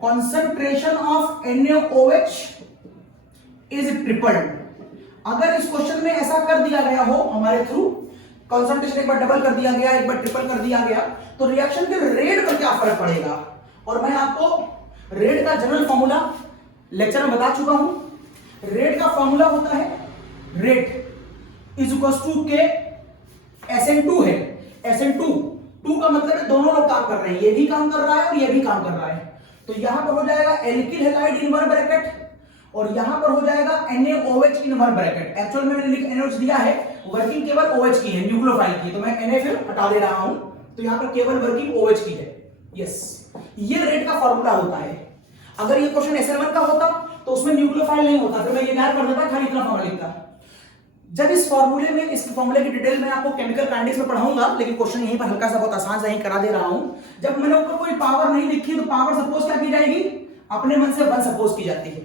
concentration of NaOH is tripled। अगर इस क्वेश्चन में ऐसा कर दिया गया हो हमारे थ्रू, कंसंट्रेशन एक बार डबल कर दिया गया, एक बार ट्रिपल कर दिया गया, तो रिएक्शन के रेट पर क्या फर्क पड़ेगा। और मैं आपको रेट का जनरल फॉर्मूला लेक्चर में बता चुका हूं। रेट का फॉर्मूला होता है, रेट इज इक्वल टू के SN2 है, SN2 2 का मतलब है दोनों लोग काम कर रहे हैं, ये भी काम कर रहा है और ये भी काम कर रहा है, तो यहां पर हो जाएगा alkyl halide in one bracket, और यहां पर हो जाएगा NaOH in one bracket. Actual में मैंने NaOH दिया है, वर्किंग केवल OH की है, न्यूक्लियोफाइल की, तो मैं Na फिर हटा दे रहा हूं, तो यहां पर केवल वर्किंग OH की है। यस, ये रेट का फॉर्मूला होता है। अगर ये क्वेश्चन SN1 का होता तो उसमें न्यूक्लियोफाइल नहीं होता, फिर मैं ये गायब कर देता, खाली इतना फॉर्मूला लिखता। जब इस फॉर्मूले में, इस फॉर्मूले की डिटेल मैं आपको केमिकल काइनेटिक्स में पढ़ाऊंगा, लेकिन क्वेश्चन यहीं पर हल्का सा बहुत आसान सा ही करा दे रहा हूं। जब मैंने ऊपर कोई पावर नहीं लिखी तो पावर सपोज क्या की जाएगी, अपने मन से 1 सपोज की जाती है।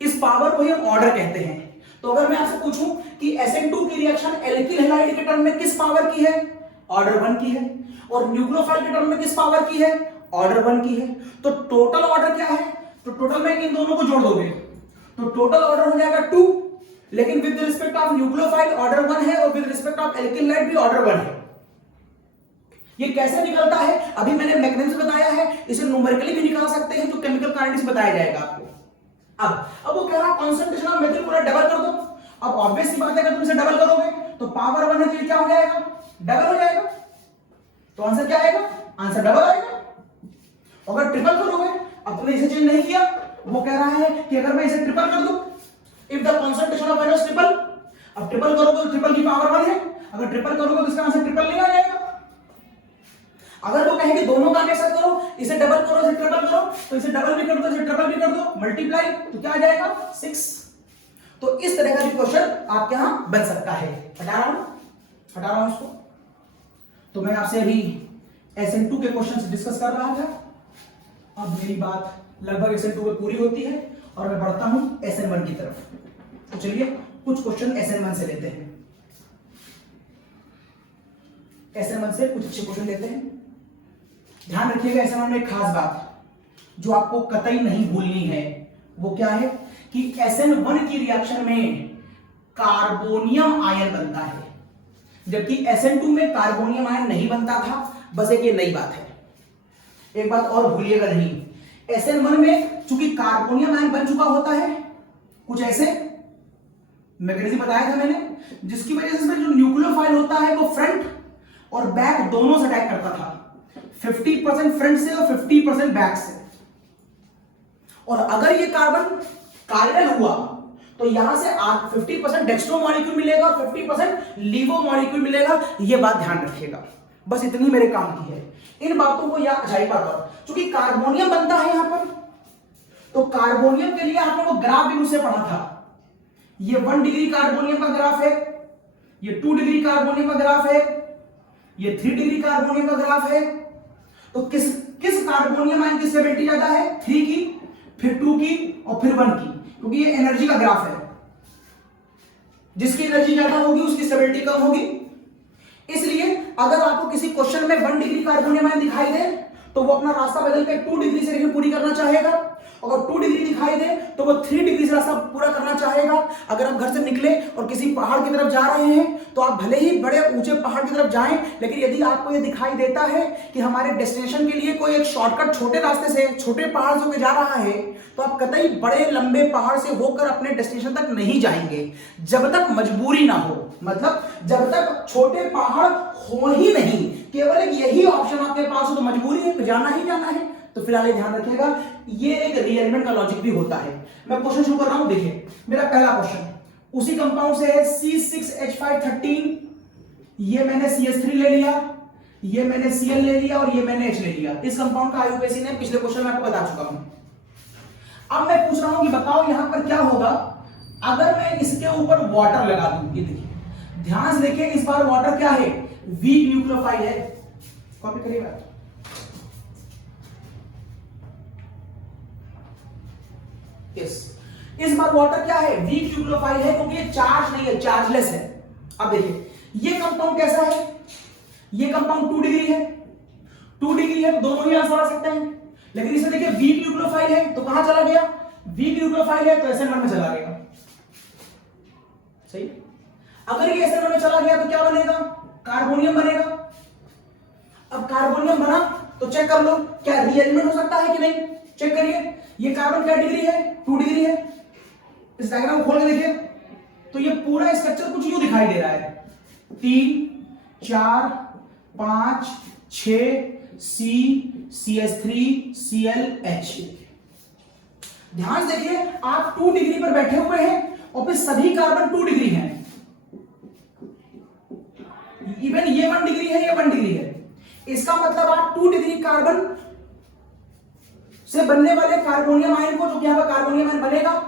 इस पावर को ही हम ऑर्डर कहते हैं। तो अगर मैं आपसे पूछूं कि SN2 की रिएक्शन एल्किल हैलाइड के टर्म में किस पावर की है, ऑर्डर 1 की है, और न्यूक्लियोफाइल के टर्म में किस पावर की है, ऑर्डर 1 की है, तो टोटल ऑर्डर क्या है, तो टोटल में इन दोनों को जोड़ दोगे तो टोटल ऑर्डर हो जाएगा 2, लेकिन with respect of nucleophile order 1 है और with respect of alkyl halide भी ऑर्डर 1 है। ये कैसे निकलता है, अभी मैंने मैकेनिज्म बताया है, इसे न्यूमेरिकली भी निकाल सकते हैं, जो केमिकल काइनेटिक्स बताया जाएगा आपको। अब वो कह रहा है concentration of methyl chloride double कर दो। अब ऑब्वियस सी बात है, अगर तुम इसे डबल करोगे तो पावर 1 है तो क्या हो जाएगा, डबल हो जाएगा, तो आंसर क्या आएगा, आंसर डबल आएगा। अगर ट्रिपल करोगे, अब तुमने इसे चेंज नहीं किया, वो कह रहा है कि अगर मैं इसे ट्रिपल कर दूं, if the concentration of NaOH triple, अब ट्रिपल करोगे तो ट्रिपल की पावर 1 है, अगर ट्रिपल करोगे तो इसका आंसर ट्रिपल नहीं आ जाएगा। अगर वो कहेंगे दोनों का मिक्स करो, इसे डबल करो, इसे ट्रिपल करो, तो इसे डबल भी कर दो, इसे ट्रिपल भी कर दो, मल्टीप्लाई, तो क्या आ जाएगा 6। तो इस तरह का भी क्वेश्चन आपके यहां बन सकता है। हटा रहा हूं इसको। तो मैं आपसे अभी SN2 के क्वेश्चन डिस्कस कर रहा था, अब मेरी बात लगभग SN2 में पूरी होती है और मैं बढ़ता हूं SN1 की तरफ। तो चलिए कुछ क्वेश्चन SN1 से लेते हैं, SN1 से कुछ अच्छे क्वेश्चन लेते हैं। ध्यान रखिएगा SN1 में एक खास बात जो आपको कतई नहीं भूलनी है, वो क्या है कि SN1 की रिएक्शन में कार्बोनियम आयन बनता है, जबकि SN2 में कार्बोनियम आयन नहीं बनता था। बस एक ये नई बात है, एक बात और भूलिएगा नहीं, SN1 में चूंकि कार्बोनियम आयन बन चुका होता है, कुछ ऐसे मैकेनिज्म बताया था मैंने, जिसकी वजह से इसमें जो न्यूक्लियोफाइल होता है वो फ्रंट और बैक दोनों से अटैक करता था, 50% फ्रंट से और 50% बैक से। और अगर ये कार्बन कार्बोनाइल हुआ तो यहां से 50% डेक्स्ट्रो मॉलिक्यूल मिलेगा और 50% लीवो मॉलिक्यूल मिलेगा। ये बात ध्यान रखिएगा, बस इतनी मेरे काम की है, इन बातों को याद जाए पर। क्योंकि कार्बोनियम बनता है यहां पर, तो कार्बोनियम के लिए आपने वो ग्राफ भी मुझसे पढ़ा था, ये 1 डिग्री कार्बोनियम का ग्राफ है, ये 2 डिग्री कार्बोनियम का ग्राफ है, ये 3 डिग्री कार्बोनियम का ग्राफ है। तो किस कार्बोनियम आयन की स्टेबिलिटी ज्यादा है? 3 की, फिर 2 की और फिर 1 की, क्योंकि ये एनर्जी का ग्राफ है, जिसकी एनर्जी ज्यादा होगी उसकी स्टेबिलिटी कम होगी। इसलिए अगर आपको किसी क्वेश्चन में 1 डिग्री कार्बोनियम आयन दिखाई दे तो वो अपना रास्ता बदल के 2 डिग्री से रिएक्शन पूरी करना चाहेगा, अगर 2 डिग्री दिखाई दे तो वो 3 डिग्री से रास्ता पूरा करना चाहेगा। अगर आप घर से निकले और किसी पहाड़ की तरफ जा रहे हैं तो आप भले ही बड़े ऊंचे पहाड़ की तरफ जाएं, लेकिन यदि आपको ये दिखाई देता है कि हमारे डेस्टिनेशन के लिए कोई एक शॉर्टकट छोटे रास्ते से, छोटे पहाड़ से जा रहा है, तो आप कतई बड़े लंबे पहाड़ से होकर अपने डेस्टिनेशन तक नहीं जाएंगे जब तक मजबूरी ना हो, मतलब जब तक छोटे पहाड़ हो ही नहीं, केवल एक यही ऑप्शन आपके पास हो तो मजबूरी है, तो जाना ही जाना है। तो फिलहाल ध्यान रखिएगा, ये एक रीअरेंजमेंट का लॉजिक भी होता है। मैं क्वेश्चन शुरू कर रहा हूं, देखिए मेरा पहला क्वेश्चन उसी कंपाउंड से है, C6H513, ये मैंने CH3 ले लिया, ये मैंने Cl ले लिया और ये मैंने H ले लिया। इस कंपाउंड का आईयूपीएसी ने पिछले क्वेश्चन में आपको बता चुका हूं। अब मैं पूछ रहा हूं कि बताओ यहां पर क्या होगा अगर मैं इसके ऊपर वाटर लगा दूं। ये देखिए, ध्यान से देखिए, इस बार वाटर क्या है? वीक न्यूक्लियोफाइल है, कॉपी करिएगा। इस बार वाटर क्या है? वीक न्यूक्लियोफाइल है, क्योंकि ये चार्ज नहीं है, चार्जलेस है। अब देखिए ये कंपाउंड कैसा है? ये कंपाउंड 2 डिग्री है, 2 डिग्री है, दोनों ही आंसर आ सकते हैं। लेकिन इसमें देखिए वीक न्यूक्लियोफाइल है, तो कहां चला गया? वीक न्यूक्लियोफाइल है तो SN1 में चला गया, सही। अगर ये SN1 में चला गया तो क्या बनेगा? कार्बोनियम बनेगा। अब कार्बोनियम बना तो चेक कर लो क्या रीअरेंजमेंट हो सकता है कि नहीं, चेक करिए। ये कार्बन क्या डिग्री है? 2 डिग्री है। इस डायग्राम को खोल के देखिए तो ये पूरा स्ट्रक्चर कुछ यूं दिखाई दे रहा है, 3 4 5 6 C CH3 Cl H। ध्यान से देखिए, आप 2 डिग्री पर बैठे हुए हैं और फिर सभी कार्बन 2 डिग्री हैं, इवन ये 1 डिग्री है, ये 1 डिग्री है। इसका मतलब आप 2 डिग्री कार्बन से बनने वाले कार्बोनियम आयन को, जो कि यहां पर कार्बोनियम आयन बनेगा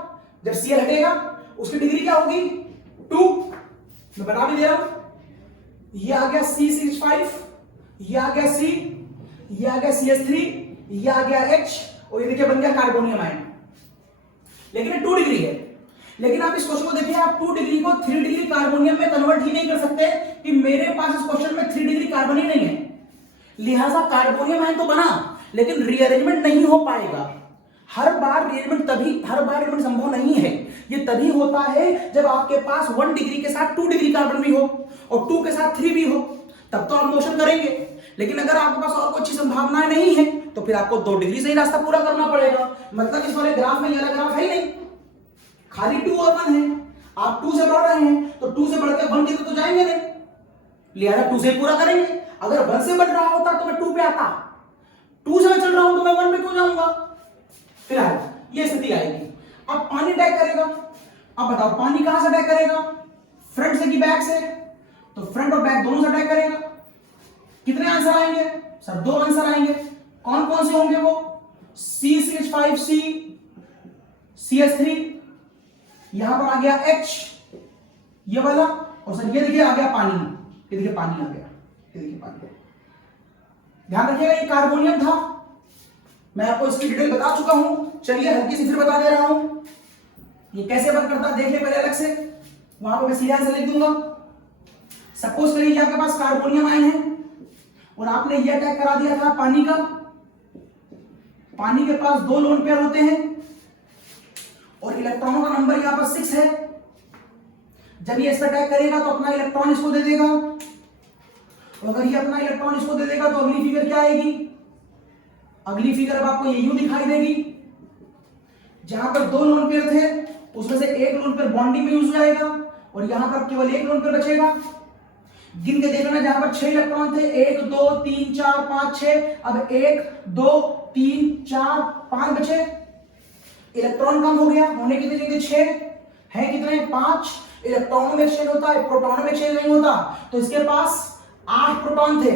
जब Cl हटेगा, उसकी डिग्री क्या होगी? 2। मैं बता भी दे रहा हूं, ये आ गया C6H5, ये आ गया C, ये आ गया CH3, ये आ गया H, और ये देखिए बन गया कार्बोनियम आयन। लेकिन ये 2 डिग्री है। लेकिन आप इस क्वेश्चन को देखिए, आप 2 डिग्री को 3 डिग्री कार्बोनियम में कन्वर्ट ही नहीं कर सकते कि मेरे पास इस क्वेश्चन में 3 डिग्री कार्बन ही नहीं है, लिहाजा कार्बोनियम आयन तो बना लेकिन रीअरेंजमेंट नहीं हो पाएगा। हर बार रीअरेंजमेंट संभव नहीं है। ये तभी होता है जब आपके पास 1 डिग्री के साथ 2 डिग्री कार्बन भी हो और 2 के साथ 3 भी हो, तब तो आप मोशन करेंगे। लेकिन अगर आपके पास और कोई अच्छी संभावनाएं नहीं है तो फिर आपको 2 डिग्री से ही रास्ता पूरा करना पड़ेगा। मतलब इस वाले ग्राफ में ये वाला ग्राफ है ही नहीं, खाली 2 और 1 है। आप 2 से बढ़ रहे हैं तो 2 से बढ़ के 1 की तो जाएंगे नहीं, लिहाजा 2 से पूरा करेंगे। अगर 1 से बढ़ रहा होता तो मैं 2 पे आता, 2 से मैं चल रहा हूं तो मैं 1 पे क्यों जाऊंगा? फिलहाल ये स्थिति आएगी। अब पानी अटैक करेगा। अब बताओ पानी कहां से अटैक करेगा? फ्रंट से कि बैक से? तो फ्रंट और बैक दोनों से अटैक करेगा। कितने आंसर आएंगे सर? 2 आंसर आएंगे। कौन कौन से होंगे वो? C6H5C CH3, यहां पर आ गया H ये वाला, और सर ये देखिए आ गया पानी, ये देखिए पानी आ गया, ये देखिए पानी। ध्यान रखिएगा ये कार्बोनियम था, मैं आपको इसकी डिटेल बता चुका हूं। चलिए हल्की सी फिर बता दे रहा हूं, ये कैसे वर्क करता है देख ले पहले अलग से, वहां पर मैं सीधा से लिख दूंगा। सपोज करिए आपके पास कार्बोनियम आयन है और आपने ये अटैक करा दिया था पानी का। पानी के पास 2 लोन पेयर होते हैं और इलेक्ट्रॉनों का नंबर यहां पर 6 है। जब ये इस पर अटैक करेगा तो अपना इलेक्ट्रॉन इसको दे देगा, और अगर ये अपना इलेक्ट्रॉन इसको दे देगा तो अगली फिगर क्या आएगी? अगली फिगर अब आपको ये यूं दिखाई देगी, जहां पर 2 लोन पेयर थे उसमें से एक लोन पेयर बॉन्डिंग में यूज हो जाएगा और यहां पर केवल एक लोन पेयर बचेगा। गिन के देखना, जहां पर 6 इलेक्ट्रॉन थे, 1 2 3 4 5 6, अब 1 2 3 4 5 बचे। इलेक्ट्रॉन कम हो गया, होने कितने चाहिए? 6 है, कितने? 5। इलेक्ट्रॉन में एक्सचेंज होता है, प्रोटॉन में एक्सचेंज नहीं होता, तो इसके पास 8 प्रोटॉन थे।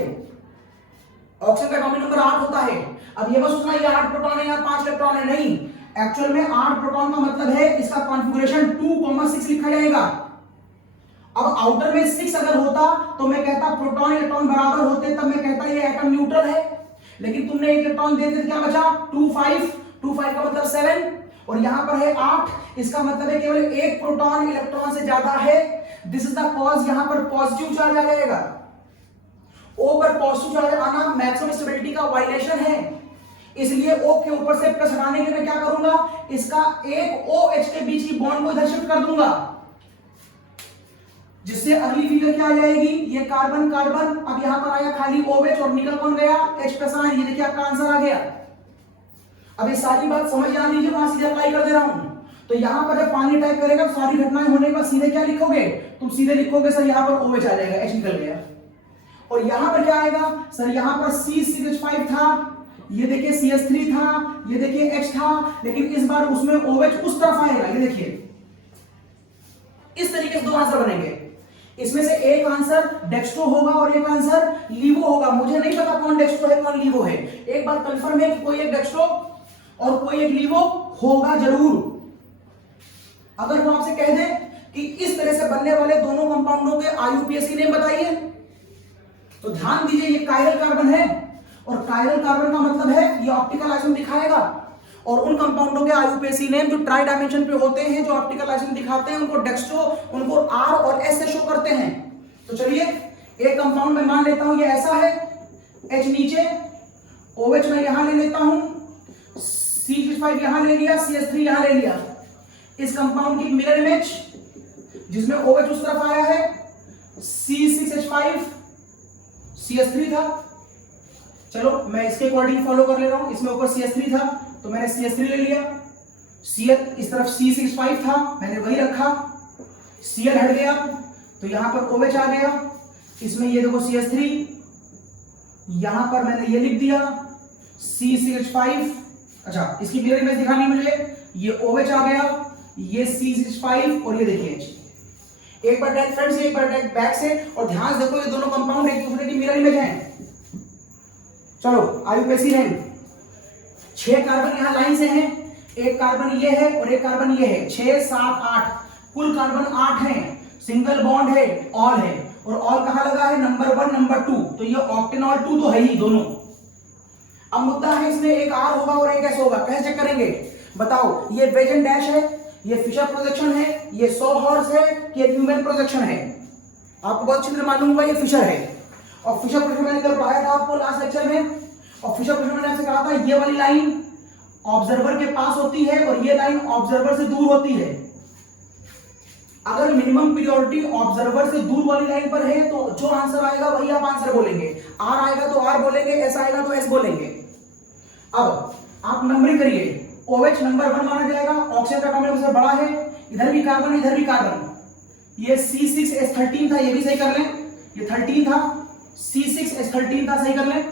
ऑक्सीजन का एटॉमिक नंबर 8 होता है। अब ये मत सोचना ये 8 प्रोटॉन है या 5 इलेक्ट्रॉन है, नहीं, एक्चुअल में 8 प्रोटॉन का मतलब है इसका कॉन्फ़िगरेशन 2,6 लिखा जाएगा। अब आउटर में 6 अगर होता तो मैं कहता प्रोटॉन इलेक्ट्रॉन बराबर होते, तब मैं कहता ये एटम न्यूट्रल है, लेकिन तुमने एक इलेक्ट्रॉन दे दिया, क्या बचा? 2 5 का मतलब 7 और यहां पर है 8, इसका मतलब है केवल एक प्रोटॉन इलेक्ट्रॉन से ज्यादा है। दिस इज द कॉज, यहां पर पॉजिटिव चार्ज आ जाएगा। O पर पॉजिटिव चार्ज आना मैक्सिमम स्टेबिलिटी का वायलेशन है, इसलिए O के ऊपर से प्लस हटाने के मैं क्या करूंगा, इसका एक OH के बीच की बॉन्ड को इधर शिफ्ट कर दूंगा, जिससे अगली फिगर क्या आ जाएगी, ये कार्बन कार्बन, अब यहां पर आया खाली OH और निकल कौन गया? H+, ये देखिए आपका आंसर आ गया। अब ये सारी बात समझ आ लीजिए, वहां सीधे अप्लाई कर दे रहा हूं। तो यहां पर जब पानी टाइप करेगा सारी घटनाएं होने के बाद सीधे क्या लिखोगे? तुम सीधे लिखोगे सर यहां पर OH आ जाएगा, H निकल गया। और यहां पर क्या आएगा सर? यहां पर C6H5 था, ये देखिए CH3 था, ये देखिए H था, लेकिन इस बार उसमें OH उस तरफ आएगा, ये देखिए इस तरीके से 2 आंसर बनेंगे। इसमें से एक आंसर डेक्स्ट्रो होगा और एक आंसर लीवो होगा। मुझे नहीं पता कौन डेक्स्ट्रो है कौन लीवो है, एक बात कंफर्म है कि कोई एक डेक्स्ट्रो और कोई एक लीवो होगा जरूर। अगर वो आपसे कह दे कि इस तरह से बनने वाले दोनों कंपाउंडों के IUPAC की नेम बताइए, तो ध्यान दीजिए ये कायरल कार्बन है और कायरल कार्बन का मतलब है ये ऑप्टिकल आइसोटोप दिखाएगा, और उन कंपाउंडों के IUPAC नेम जो ट्राई डायमेंशन पे होते हैं, जो ऑप्टिकल आइसोटोप दिखाते हैं, उनको डेक्स्ट्रो, उनको R और S से शो करते हैं। तो चलिए एक कंपाउंड में मान लेता हूं ये ऐसा है, H नीचे, OH में यहां ले लेता हूं, C5 यहां ले लिया, CH3 यहां ले लिया। इस कंपाउंड की मिरर इमेज जिसमें OH उस तरफ आया है, C6H5 CH3 था। चलो मैं इसके अकॉर्डिंग फॉलो कर ले रहा हूं, इसमें ऊपर CH3 था तो मैंने CH3 ले लिया, CH इस तरफ C6H5 था मैंने वही रखा, Cl हट गया तो यहां पर OH आ गया, इसमें ये देखो CH3, यहां पर मैंने ये लिख दिया C6H5। अच्छा इसकी मिरर इमेज दिखानी मुझे, ये OH आ गया, ये C6H5 और ये देखिए H। एक बार डेट फ्रंट से एक बार डेट बैक से, और ध्यान से देखो ये दोनों कंपाउंड एक दूसरे की मिरर इमेज हैं। चलो IUPAC है, 6 कार्बन यहां लाइन से हैं, एक कार्बन ये है और एक कार्बन ये है, 6 7 8 कुल कार्बन 8 हैं, सिंगल बॉन्ड है, ऑल है, और ऑल कहां लगा है? नंबर 1 नंबर 2, तो ये ऑक्टेनॉल 2 तो है ही दोनों। अब मुद्दा है इसमें एक R होगा और एक S होगा, कैसे चेक करेंगे बताओ? ये वेजन डैश है, ये फिशर प्रोजेक्शन है, ये सॉहॉर्स है, ये न्यूमैन प्रोजेक्शन है। आपको बहुत अच्छी तरह मालूम होगा ये फिशर है, और फिशर प्रोजेक्शन मैंने कल पढ़ाया था आपको लास्ट लेक्चर में, और फिशर प्रोजेक्शन मैंने आपसे कहा था ये वाली लाइन ऑब्जर्वर के पास होती है और ये लाइन ऑब्जर्वर से दूर होती है। अगर मिनिमम पीरियोडिटी ऑब्जर्वर से दूर वाली लाइन पर है तो जो आंसर आएगा वही आप आंसर बोलेंगे, R आएगा तो R बोलेंगे, S आएगा तो S बोलेंगे। अब आप नंबरिंग करिए, OH नंबर 1 माना जाएगा, ऑक्सीजन का एटॉमिक नंबर बड़ा है, इधर भी कार्बन इधर भी कार्बन, ये C6H13 था, ये भी सही कर लें, ये 13 था, C6H13 था, सही कर लें।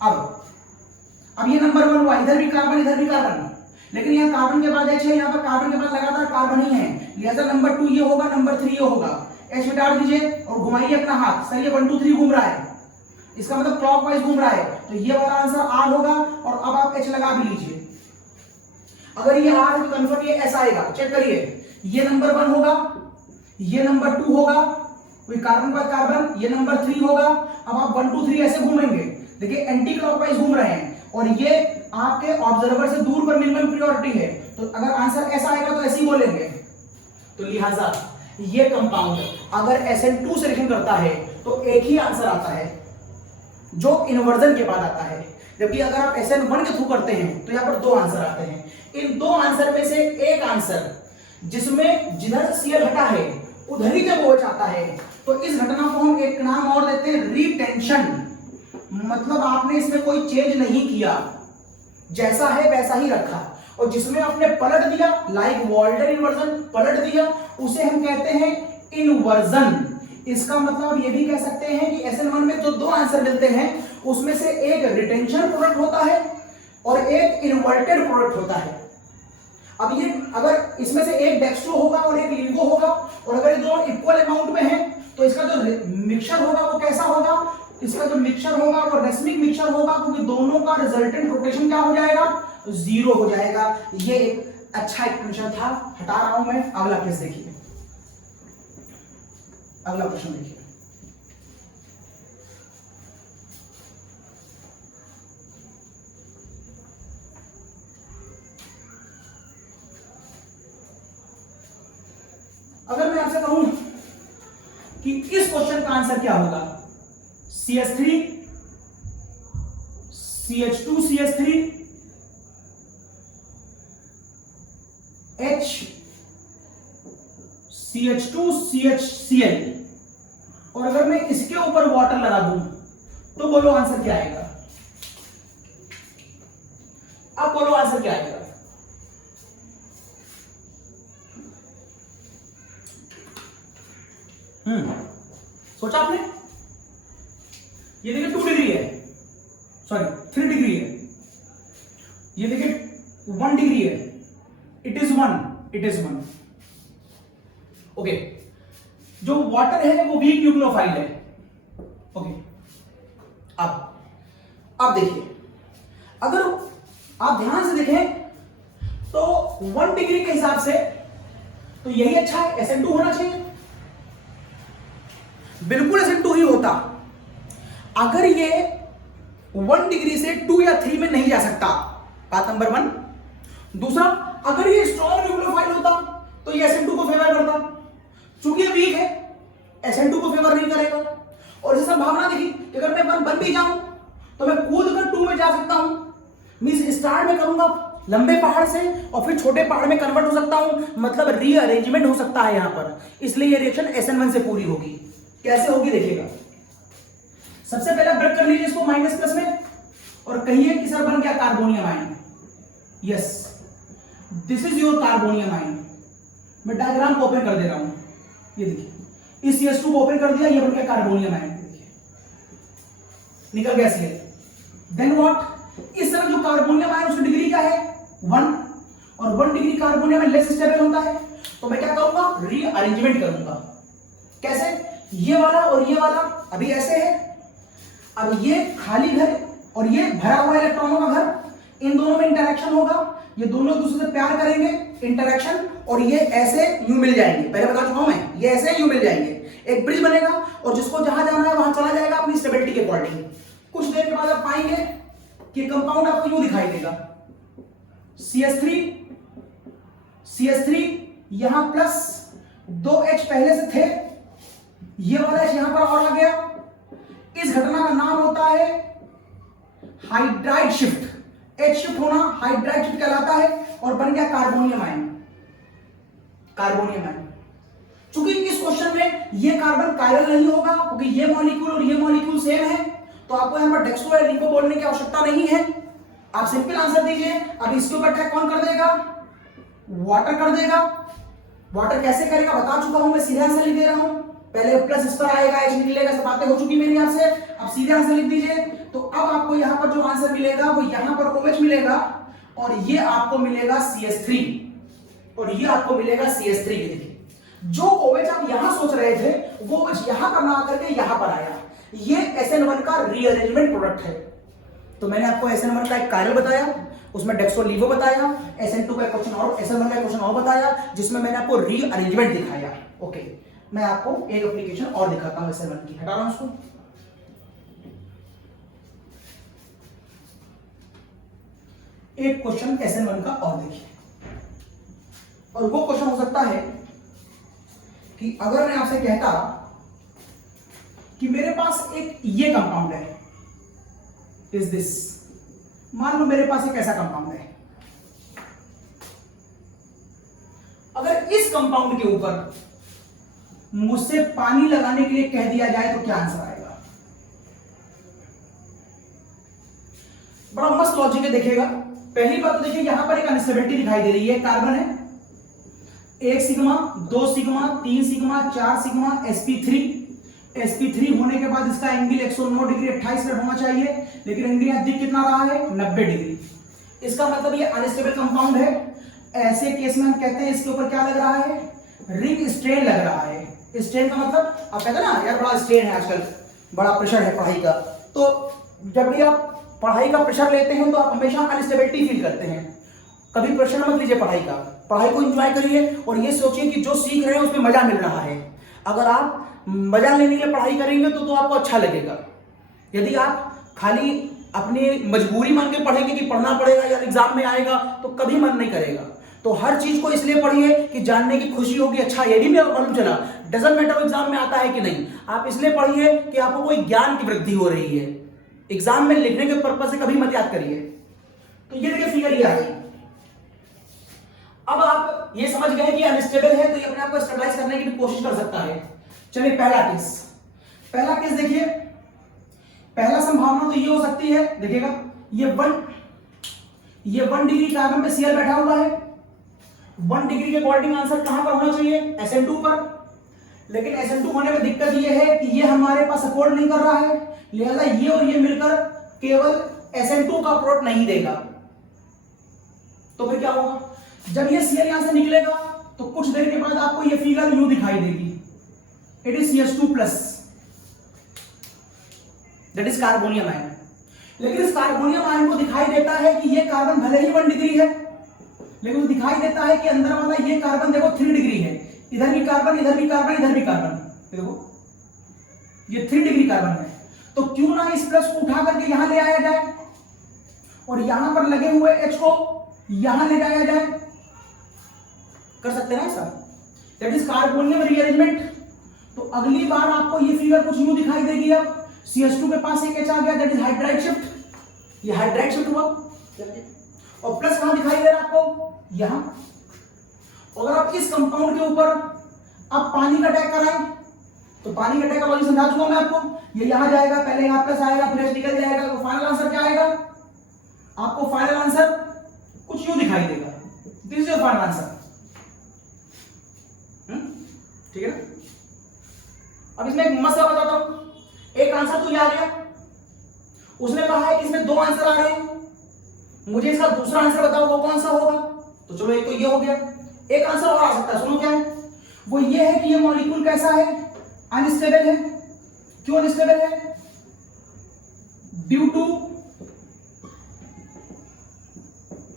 अब ये नंबर 1 हुआ, इधर भी कार्बन इधर भी कार्बन, लेकिन यहाँ कार्बन के बाद H है, यहाँ पर कार्बन के बाद लगातार कार्बन ही है, लिहाजा नंबर 2 ये होगा, नंबर 3 ये होगा। H हटा दीजिए और घुमाइए अपना हाथ, सर ये 1 2 3 घूम रहा है, इसका मतलब क्लॉकवाइज घूम रहा है, तो ये वाला आंसर R होगा, और अब आप H लगा भी लीजिए। अगर ये R है तो कंफर्म ये S आएगा, चेक करिए, ये नंबर 1 होगा, ये नंबर 2 होगा, कोई कार्बन पर कार्बन, ये नंबर 3 होगा। अब आप 1 2 3 ऐसे घूमेंगे, देखिए एंटी क्लॉकवाइज घूम रहे हैं, और ये आपके ऑब्जर्वर से दूर पर मिनिमम प्रायोरिटी है, तो अगर आंसर S आएगा तो ऐसे ही बोलेंगे। तो लिहाजा ये कंपाउंड अगर SN2 सिलेक्शन करता है तो एक ही आंसर आता है जो इन्वर्जन के बाद आता है, जबकि अगर आप SN1 के थ्रू करते हैं तो यहां पर 2 आंसर आते हैं। इन 2 आंसर में से एक आंसर जिसमें जिधर Cl हटा है उधर ही जब OH आता है, तो इस घटना को हम एक नाम और देते हैं रिटेंशन, मतलब आपने इसमें कोई चेंज नहीं किया, जैसा है वैसा ही रखा, और जिसमें आपने पलट दिया लाइक वॉल्टर इन्वर्जन पलट दिया, उसे हम कहते हैं इन्वर्जन। इसका मतलब ये भी कह सकते हैं कि SN1 में जो दो आंसर मिलते हैं उसमें से एक रिटेंशन प्रोडक्ट होता है और एक इन्वर्टेड प्रोडक्ट होता है। अब ये अगर इसमें से एक डेक्स्ट्रो होगा और एक लिंगो होगा, और अगर ये दोनों इक्वल अमाउंट में है तो इसका जो मिक्सचर होगा वो कैसा होगा, इसका जो मिक्सचर होगा वो रेसमिक मिक्सचर होगा, क्योंकि दोनों का रिजल्टेंट रोटेशन क्या हो जाएगा, 0 हो जाएगा। ये एक अच्छा एक्सप्लेनेशन था, हटा रहा हूं मैं। अगला केस देखिए, अगला क्वेश्चन देखिए। अगर मैं आपसे कहूं कि इस क्वेश्चन का आंसर क्या होगा, CH3 CH2 CH3 H CH2 CHCl, और अगर मैं इसके ऊपर वाटर लगा दूं तो बोलो आंसर क्या आएगा। अब बोलो आंसर क्या आएगा। सोचा आपने? ये देखिए 2 डिग्री है, सॉरी 3 डिग्री है, ये देखिए 1 डिग्री है, इट इज 1 ओके। जो वाटर है वो वीक न्यूक्लियोफाइल है, ओके। अब देखिए, अगर आप ध्यान से देखें तो 1 डिग्री के हिसाब से तो यही अच्छा है, SN2 होना चाहिए, बिल्कुल SN2 ही होता। अगर ये 1 डिग्री से 2 या 3 में नहीं जा सकता, बात नंबर 1। दूसरा, अगर ये स्ट्रॉन्ग न्यूक्लियोफाइल होता तो ये SN2 को फेवर करता, चूंकि ये वीक है SN2 को फेवर नहीं करेगा। और इसे संभावना देखी कि अगर मैं बन भी जाऊं तो मैं कूद कर 2 में जा सकता हूं, मींस स्टार्ट में करूंगा लंबे पहाड़ से और फिर छोटे पहाड़ में कन्वर्ट हो सकता हूं, मतलब रीअरेंजमेंट हो सकता है यहां पर, इसलिए ये रिएक्शन SN1 से पूरी होगी। कैसे होगी देखिएगा। सबसे पहले ब्रेक कर लीजिए इसको माइनस प्लस में और कहिए कि सर बन गया carbonium ion. Yes, this is your carbonium ion. मैं डायग्राम को ओपन कर दे रहा हूं, ये देखिए, इस CH2 को ओपन कर दिया, ये बन गया कार्बोनियम आयन, देखिए निकल गया CH। देन व्हाट, इस तरह जो कार्बोनियम आयन उसकी डिग्री क्या है 1, और 1 degree carbonium ion less stable होता है, तो मैं क्या करूंगा रीअरेंजमेंट करूंगा। कैसे, ये वाला और ये वाला अभी ऐसे है, अब ये खाली घर और ये भरा हुआ इलेक्ट्रॉनों का घर, इन दोनों में इंटरेक्शन होगा, ये दोनों एक दूसरे से प्यार करेंगे, इंटरेक्शन, और ये ऐसे यूं मिल जाएंगे। पहले बता चुका हूं मैं, ये ऐसे यूं मिल जाएंगे, एक ब्रिज बनेगा और जिसको जहां जाना है वहां चला जाएगा अपनी स्टेबिलिटी के अकॉर्डिंग। कुछ देर के बाद आप पाएंगे कि कंपाउंड आपको यूं दिखाई देगा, CH3 यहां प्लस 2H पहले से थे, ये वाला H यहां पर और आ गया। इस घटना का नाम होता है हाइड्राइड शिफ्ट। H शिफ्ट होना हाइड्राइड शिफ्ट कहलाता है, और बन गया कार्बोनियम आयन। कार्बोनियम आयन, चूंकि इस क्वेश्चन में ये कार्बन कायरल नहीं होगा क्योंकि ये मॉलिक्यूल और ये मॉलिक्यूल सेम है, तो आपको यहां पर डेक्स्ट्रो या लिंको बोलने की आवश्यकता नहीं है। आप सिंपल आंसर दीजिए। अब इसके ऊपर अटैक कौन कर देगा, वाटर कर देगा। वाटर कैसे करेगा बता चुका हूं मैं, सीधे आंसर लिख दे रहा हूं। पहले प्लस इस पर आएगा, H निकलेगा, सब बातें हो चुकी मेरी आपसे। अब सीधे आंसर लिख दीजिए। तो अब आपको यहां पर जो आंसर मिलेगा वो यहां पर OH मिलेगा, और ये आपको मिलेगा CH3, और ये आपको मिलेगा CH3। देखिए, जो OH आप यहां सोच रहे थे वो OH यहां पर ना आकर के यहां पर आया। ये SN1 का रीअरेंजमेंट प्रोडक्ट है। तो मैंने आपको SN1 का एक कायरल बताया, उसमें डेक्सोलीवो बताया, SN2 का क्वेश्चन और SN1 का क्वेश्चन और बताया, जिसमें मैंने आपको रीअरेंजमेंट दिखाया। ओके, मैं आपको एक एप्लीकेशन और दिखाता हूं SN1 की, हटा रहा हूं इसको। एक क्वेश्चन SN1 का और देखिए, और वो क्वेश्चन हो सकता है कि अगर मैं आपसे कहता कि मेरे पास एक ये कंपाउंड है, इज दिस, मान लो मेरे पास एक ऐसा कंपाउंड है, अगर इस कंपाउंड के ऊपर मुझसे पानी लगाने के लिए कह दिया जाए तो क्या आंसर आएगा। बड़ा मस्त लॉजिक है, देखिएगा। पहली बात तो देखिए यहां पर एक अनस्टेबिलिटी दिखाई दे रही है, कार्बन है 1 sigma 2 sigma 3 sigma 4 sigma sp3 होने के बाद इसका एंगल 109 डिग्री 28 मिनट होना चाहिए, लेकिन एंगल यहां दिख कितना रहा है 90 डिग्री। इसका मतलब ये अनस्टेबल कंपाउंड है। ऐसे केस में हम कहते हैं इसके ऊपर क्या लग रहा है, रिंग स्ट्रेन लग रहा है। स्ट्रेन का मतलब आप कहते हैं ना यार बड़ा स्ट्रेन है आजकल, बड़ा प्रेशर है पढ़ाई का, तो जब भी आप पढ़ाई का प्रेशर लेते हैं तो आप हमेशा अनस्टेबिलिटी फील करते हैं। कभी प्रेशर मत लीजिए पढ़ाई का, पढ़ाई को एंजॉय करिए और ये सोचिए कि जो सीख रहे हैं उसमें मजा मिल रहा है। अगर आप मजा लेने के लिए पढ़ाई करेंगे तो आपको अच्छा लगेगा। यदि आप खाली अपनी मजबूरी मान के पढ़ेंगे कि पढ़ना पड़ेगा या एग्जाम में आएगा, तो कभी मन नहीं करेगा। तो हर चीज को इसलिए पढ़िए कि जानने की खुशी होगी, अच्छा ये भी मेरा मालूम चला, डजंट मैटर एग्जाम में आता है कि नहीं। आप इसलिए पढ़िए कि आपको कोई ज्ञान की वृद्धि हो रही है। एग्जाम में लिखने के पर्पज से कभी मत याद करिए। तो ये देखिए फिगर ये आ गई। अब आप ये समझ गए कि अनस्टेबल है तो ये अपने आप को स्टेबलाइज करने की भी कोशिश कर सकता है। चलिए पहला केस देखिए। पहला संभावना तो ये हो सकती है, देखिएगा ये 1 डिग्री कार्बन पे Cl बैठा हुआ है। 1 डिग्री के अकॉर्डिंग आंसर कहां पर होना चाहिए, SN2 पर। लेकिन SN2 होने में दिक्कत ये है कि ये हमारे पास सपोर्ट नहीं कर रहा है, लिहाजा ये और ये मिलकर केवल SN2 का प्रोडक्ट नहीं देगा। तो फिर क्या होगा, जब ये Cl यहां से निकलेगा तो कुछ देर के बाद आपको ये फिगर यूं दिखाई देगी, it is CH2+, that is carbonium ion. लेकिन इस कार्बोनियम आयन को दिखाई देता है कि ये कार्बन भले ही 1 डिग्री है, लेकिन दिखाई देता है कि अंदर वाला ये कार्बन देखो 3 डिग्री है। इधर भी कार्बन, इधर भी कार्बन, इधर भी कार्बन, देखो ये 3 डिग्री कार्बन है। तो क्यों ना इस प्लस को उठा करके यहां ले आया जाए और यहां पर लगे हुए H को यहां ले जाया जाए। कर सकते हैं ऐसा, दैट इज कार्बोनियम रीअरेंजमेंट। तो अगली बार आपको ये फिगर कुछ यूं दिखाई देगी। अब CH2 के पास एक H आ गया, दैट इज हाइड्राइड शिफ्ट। ये हाइड्राइड शिफ्ट हुआ और प्लस कहां दिखाई दे रहा है आपको, यहां। अगर आप इस कंपाउंड के ऊपर आप पानी का अटैक कराएं तो पानी का अटैक का लॉजिक समझा चुका हूं मैं आपको। ये यहां जाएगा, पहले यहां प्लस आएगा, फिर H निकल जाएगा, तो फाइनल आंसर क्या आएगा, आपको फाइनल आंसर कुछ यूं दिखाई देगा। This is your final answer. ठीक है ना। अब इसमें एक मसला बताता हूं। एक आंसर तो ये आ गया, उसने कहा है कि इसमें 2 आंसर आ रहे हैं, मुझे इसका दूसरा आंसर बताओ वो कौन सा होगा। तो चलो एक तो ये हो गया, एक आंसर और आ सकता है। सुनो क्या है वो, ये है कि ये मॉलिक्यूल कैसा है, अनस्टेबल है। क्यों अनस्टेबल है, ड्यू टू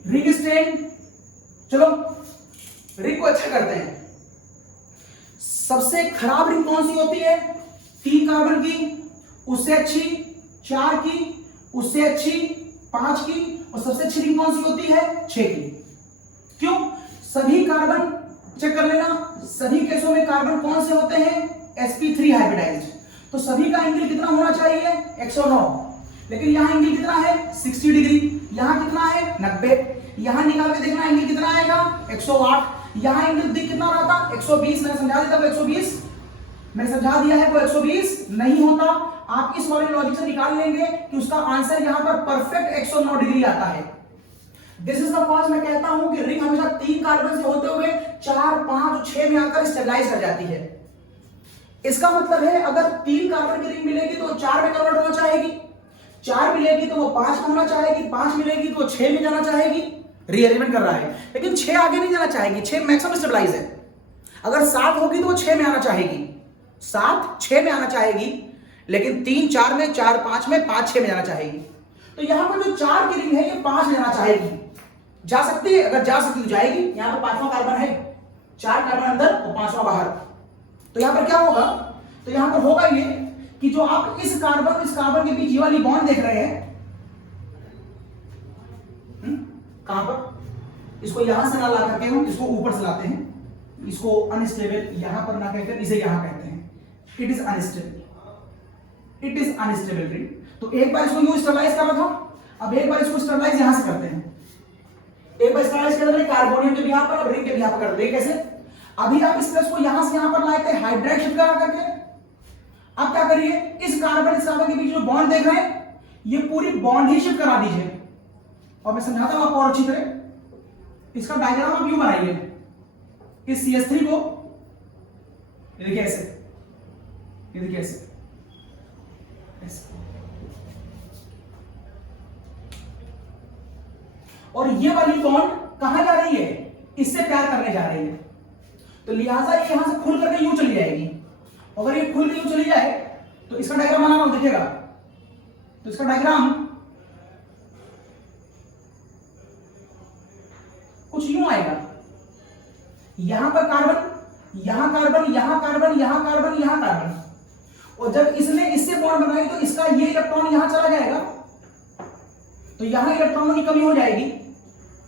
रिंग स्ट्रेन। चलो रिंग को अच्छा करते हैं। सबसे खराब रिंग कौन सी होती है, 3 कार्बन की, उससे अच्छी 4 की, उससे अच्छी 5 की, और सबसे अच्छी रिंग कौन सी होती है, 6 की। क्यों, सभी कार्बन चेक कर लेना, सभी केसों में कार्बन कौन से होते हैं, sp3 हाइब्रिडाइज्ड। तो सभी का एंगल कितना होना चाहिए, 109। लेकिन यहां एंगल कितना है, 60 डिग्री। यहां कितना है, 90। यहां निकाल के देखना एंगल कितना आएगा, 108। यहां एंगल दिख कितना रहा था, 120। मैंने समझा दिया था वो 120, मैंने समझा दिया है वो 120 नहीं होता। आप इस वाले लॉजिक से निकाल लेंगे कि उसका आंसर यहां पर परफेक्ट 109 डिग्री आता है। दिस इज द कॉज मैं कहता हूं कि रिंग हमेशा 3 कार्बन से होते हुए 4, 5 और 6 में आकर स्टेबलाइज कर जाती है। इसका मतलब है अगर 3 कार्बन की रिंग मिलेगी तो 4 में कन्वर्ट होना चाहेगी, 4 मिलेगी तो वो 5 में होना चाहेगी, 5 मिलेगी तो 6 में जाना चाहेगी। रीअरेंजमेंट कर रहा है, लेकिन 6 आगे नहीं जाना चाहेगी, 6 मैक्सिमम स्टेबलाइज है। अगर 7 होगी तो वो 6 में आना चाहेगी, 7 6 में आना चाहेगी, लेकिन 3 4 में, 4 5 में, 5 6 में जाना चाहेगी। तो यहां पर जो 4 की रिंग है ये 5 में जाना चाहेगी, जा सकती है, अगर जा सकती तो जाएगी। यहां पर 5वां कार्बन है, 4 कार्बन अंदर और 5वां बाहर। तो यहां पर क्या होगा, तो यहां पर होगा ये कि जो आप इस कार्बन के बीच ये वाली बॉन्ड देख रहे हैं, कहां पर, इसको यहां से ना ला करके हम इसको ऊपर से लाते हैं, इसको अनस्टेबल यहां पर ना कहकर इसे यहां कहते हैं, it is unstable, it is unstable ring. तो एक बार इसको यूं स्टेबलाइज कर रहा था, अब एक बार इसको स्टेबलाइज यहां से करते हैं। एक बार स्टेबलाइज कर रहे कार्बोनियम के यहां पर और रिंग के यहां पर कर रहे हैं। कैसे, अभी आप इस प्लस को यहां से यहां पर लाए थे हाइड्राइड शिफ्ट करा करके। अब क्या करिए, इस कार्बन के बीच जो बॉन्ड देख रहे हैं ये पूरी बॉन्ड ही शिफ्ट करा दीजिए। और मैं समझाता हूं आपको और अच्छी तरह। इसका डायग्राम आप यूं बनाइए, इस CH3 को ये देखिए ऐसे, ये देखिए ऐसे, और ये वाली बॉन्ड कहां जा रही है, इससे प्यार करने जा रही है, तो लिहाजा ये यहां से खुल करके यूं चली जाएगी। अगर ये खुल के यूं चली जाए तो इसका डायग्राम बना रहा हूं, देखिएगा। तो इसका डायग्राम कुछ यूं आएगा, यहां पर कार्बन, यहां कार्बन, यहां कार्बन, यहां कार्बन, यहां कार्बन, और जब इसने इससे बॉन्ड बनाई तो इसका ये इलेक्ट्रॉन यहां चला जाएगा, तो यहां इलेक्ट्रॉनों की कमी हो जाएगी,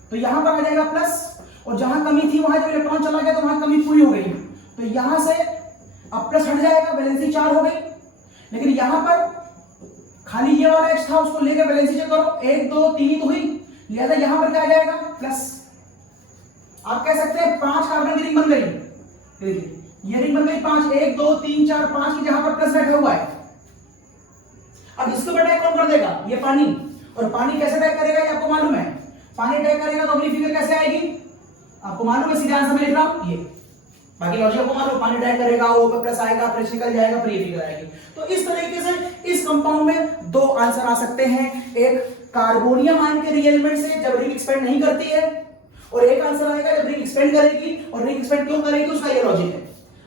तो यहां पर आ जाएगा प्लस, और जहां कमी थी वहां जब इलेक्ट्रॉन चला गया तो वहां कमी पूरी हो गई, तो यहां से अब प्लस हट जाएगा, वैलेंसी 4 हो गई। लेकिन यहां पर खाली ये वाला H था, उसको लेकर वैलेंसी चेक करो, 1 2 3 तो हुई, लिहाजा यहां पर क्या आ जाएगा प्लस। आप कह सकते हैं 5 कार्बन की रिंग बन गई, देखिए ये रिंग बन गई 5, 1 2 3 4 5 की, जहां पर प्लस बैठा हुआ है। अब इसको अटैक कौन कर देगा, ये पानी, और पानी कैसे अटैक करेगा ये आपको मालूम है, पानी अटैक करेगा तो अगली फिगर कैसे आएगी आपको मालूम है, सीधा आंसर में लिख रहा हूं ये, बाकी लॉजिक को मालूम, पानी अटैक करेगा, ओ पे प्लस आएगा, प्लस निकल जाएगा, फिर ये फिगर आएगी। तो इस तरीके से इस कंपाउंड में 2 आंसर आ सकते हैं, एक कार्बोनियम आयन के रिएलिमेंट से जब रिंग एक्सपेंड नहीं करती है, और एक आंसर आएगा जब रिंग एक्सपेंड करेगी, और रिंग एक्सपेंड क्यों करेगी उसका ये लॉजिक है।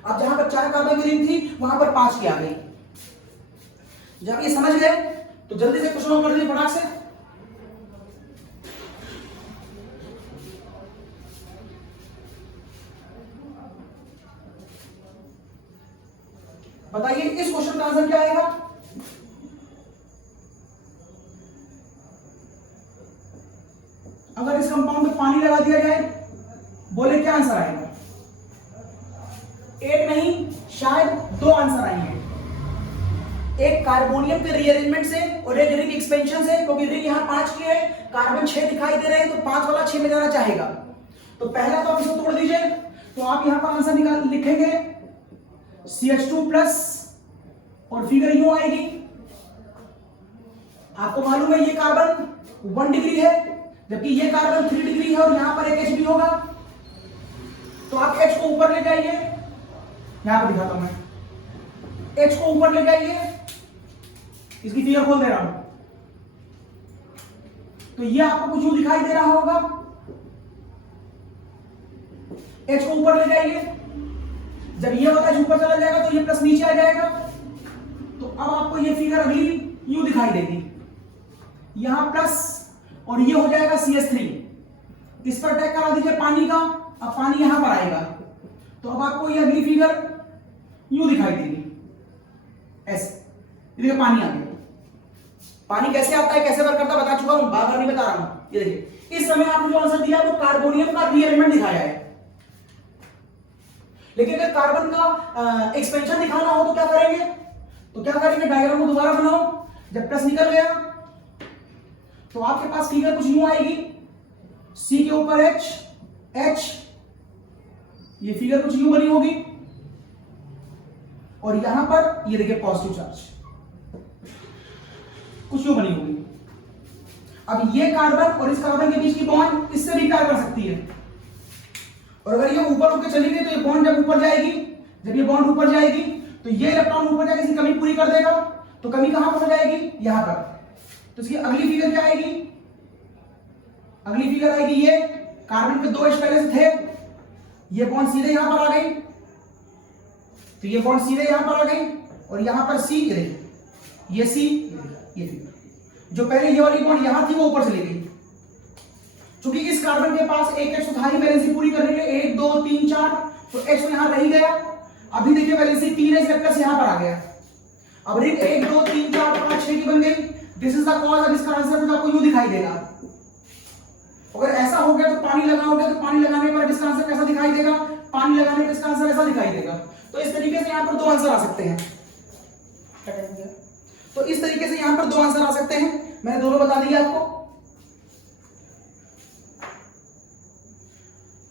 अब जहां पर 4 कार्बन की रिंग थी वहां पर 5 की आ गई। जब ये समझ गए तो जल्दी से क्वेश्चन कर दिए फटाक से। बताइए इस क्वेश्चन का आंसर क्या आएगा, अगर इस कंपाउंड में पानी लगा दिया जाए, बोले क्या आंसर आएगा। एक नहीं शायद 2 आंसर आएंगे, एक कार्बोनियम के रीअरेंजमेंट से और एक रिंग एक्सपेंशन से, क्योंकि रिंग यहां 5 की है, कार्बन 6 दिखाई दे रहे हैं, तो 5 वाला 6 में जाना चाहेगा। तो पहला तो आप इसको तोड़ दीजिए, तो आप यहां पर आंसर निकाल लिखेंगे CH2 प्लस, और फिगर यूं आएगी। आपको मालूम है ये कार्बन 1 डिग्री है, जबकि ये कार्बन 3 डिग्री है, और यहां पर एक H भी होगा, तो आप H को ऊपर ले जाइए, यहां पर दिखाता हूं मैं, H को ऊपर ले जाइए, इसकी फिगर खोल दे रहा हूं, तो ये आपको कुछ यूं दिखाई दे रहा होगा। H को ऊपर ले जाइए, जब ये वाला ऊपर चला जाएगा तो ये प्लस नीचे आ जाएगा, तो अब आपको ये फिगर अगली यूं दिखाई देगी, यहां प्लस, और ये हो जाएगा CH3, इस पर अटैक करा दीजिए पानी का, अब पानी यहां पर आएगा, तो अब आपको ये अगली फिगर यूं दिखाई देगी ऐसे, देखिए पानी आ गया। पानी कैसे आता है कैसे वर्क करता है बता चुका हूं, बार बार नहीं बता रहा हूं। ये देखिए इस समय आपने जो आंसर दिया वो कार्बोनियम का रीअरेंजमेंट दिखाया है, लेकिन अगर कार्बन का एक्सपेंशन दिखाना हो तो क्या करेंगे, तो क्या करेंगे, डायग्राम को दोबारा बनाओ, जब प्लस निकल गया तो आपके पास फिगर कुछ यूं आएगी, C के ऊपर H, ये फिगर कुछ यूं बनी होगी, और यहां पर ये देखिए पॉजिटिव चार्ज कुछ यूं बनी होगी। अब ये कार्बन और इस कार्बन के बीच की बॉन्ड इससे भी प्यार कर सकती है, और अगर ये ऊपर होकर चली गई तो ये बॉन्ड जब ऊपर जाएगी, जब ये बॉन्ड ऊपर जाएगी तो ये इलेक्ट्रॉन ऊपर जाकर इसकी कमी पूरी कर देगा, तो कमी कहां पर हो जाएगी, यहां पर। तो इसकी अगली फिगर क्या आएगी, अगली फिगर आएगी ये कार्बन के 2 H पहले से थे, ये बॉन्ड सीधे यहां पर आ गई, तो ये बॉन्ड सीधे यहां पर आ गई, और यहां पर C, ये C, ये फिगर जो पहले ये वाली बॉन्ड यहां थी वो ऊपर चली गई, क्योंकि इस कार्बन के पास एक H था ही वैलेंसी पूरी करने के लिए, 1 2 3 4, तो H तो यहां रह ही गया। अभी देखिए वैलेंसी 3 है, प्लस यहां पर आ गया, अब रिंग 1 2 3 4 5 6 की बन गई। दिस इज द कॉज, अब इसका आंसर आपको यूं दिखाई देगा। अगर ऐसा हो गया तो पानी लगाओगे, तो पानी लगाने पर इसका आंसर कैसा दिखाई देगा, पानी लगाने पर इसका आंसर ऐसा दिखाई देगा। तो इस तरीके से यहां पर 2 आंसर आ सकते हैं, तो इस तरीके से यहां पर 2 आंसर आ सकते हैं, मैंने दोनों बता दिया आपको।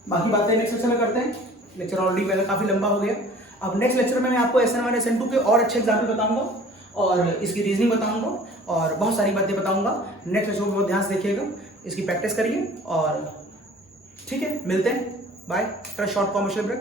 बाकी बातें नेक्स्ट लेक्चर में करते हैं, लेक्चर ऑलरेडी मेरा काफी लंबा हो गया। अब नेक्स्ट लेक्चर में मैं आपको SN1 SN2 के और अच्छे एग्जाम्पल बताऊंगा, और इसकी रीजनिंग बताऊंगा और बहुत सारी बातें बताऊंगा। नेक्स्ट लेक्चर में बहुत ध्यान से देखिएगा, इसकी प्रैक्टिस करिए और ठीक है, मिलते हैं, bye. Trust short commercial break.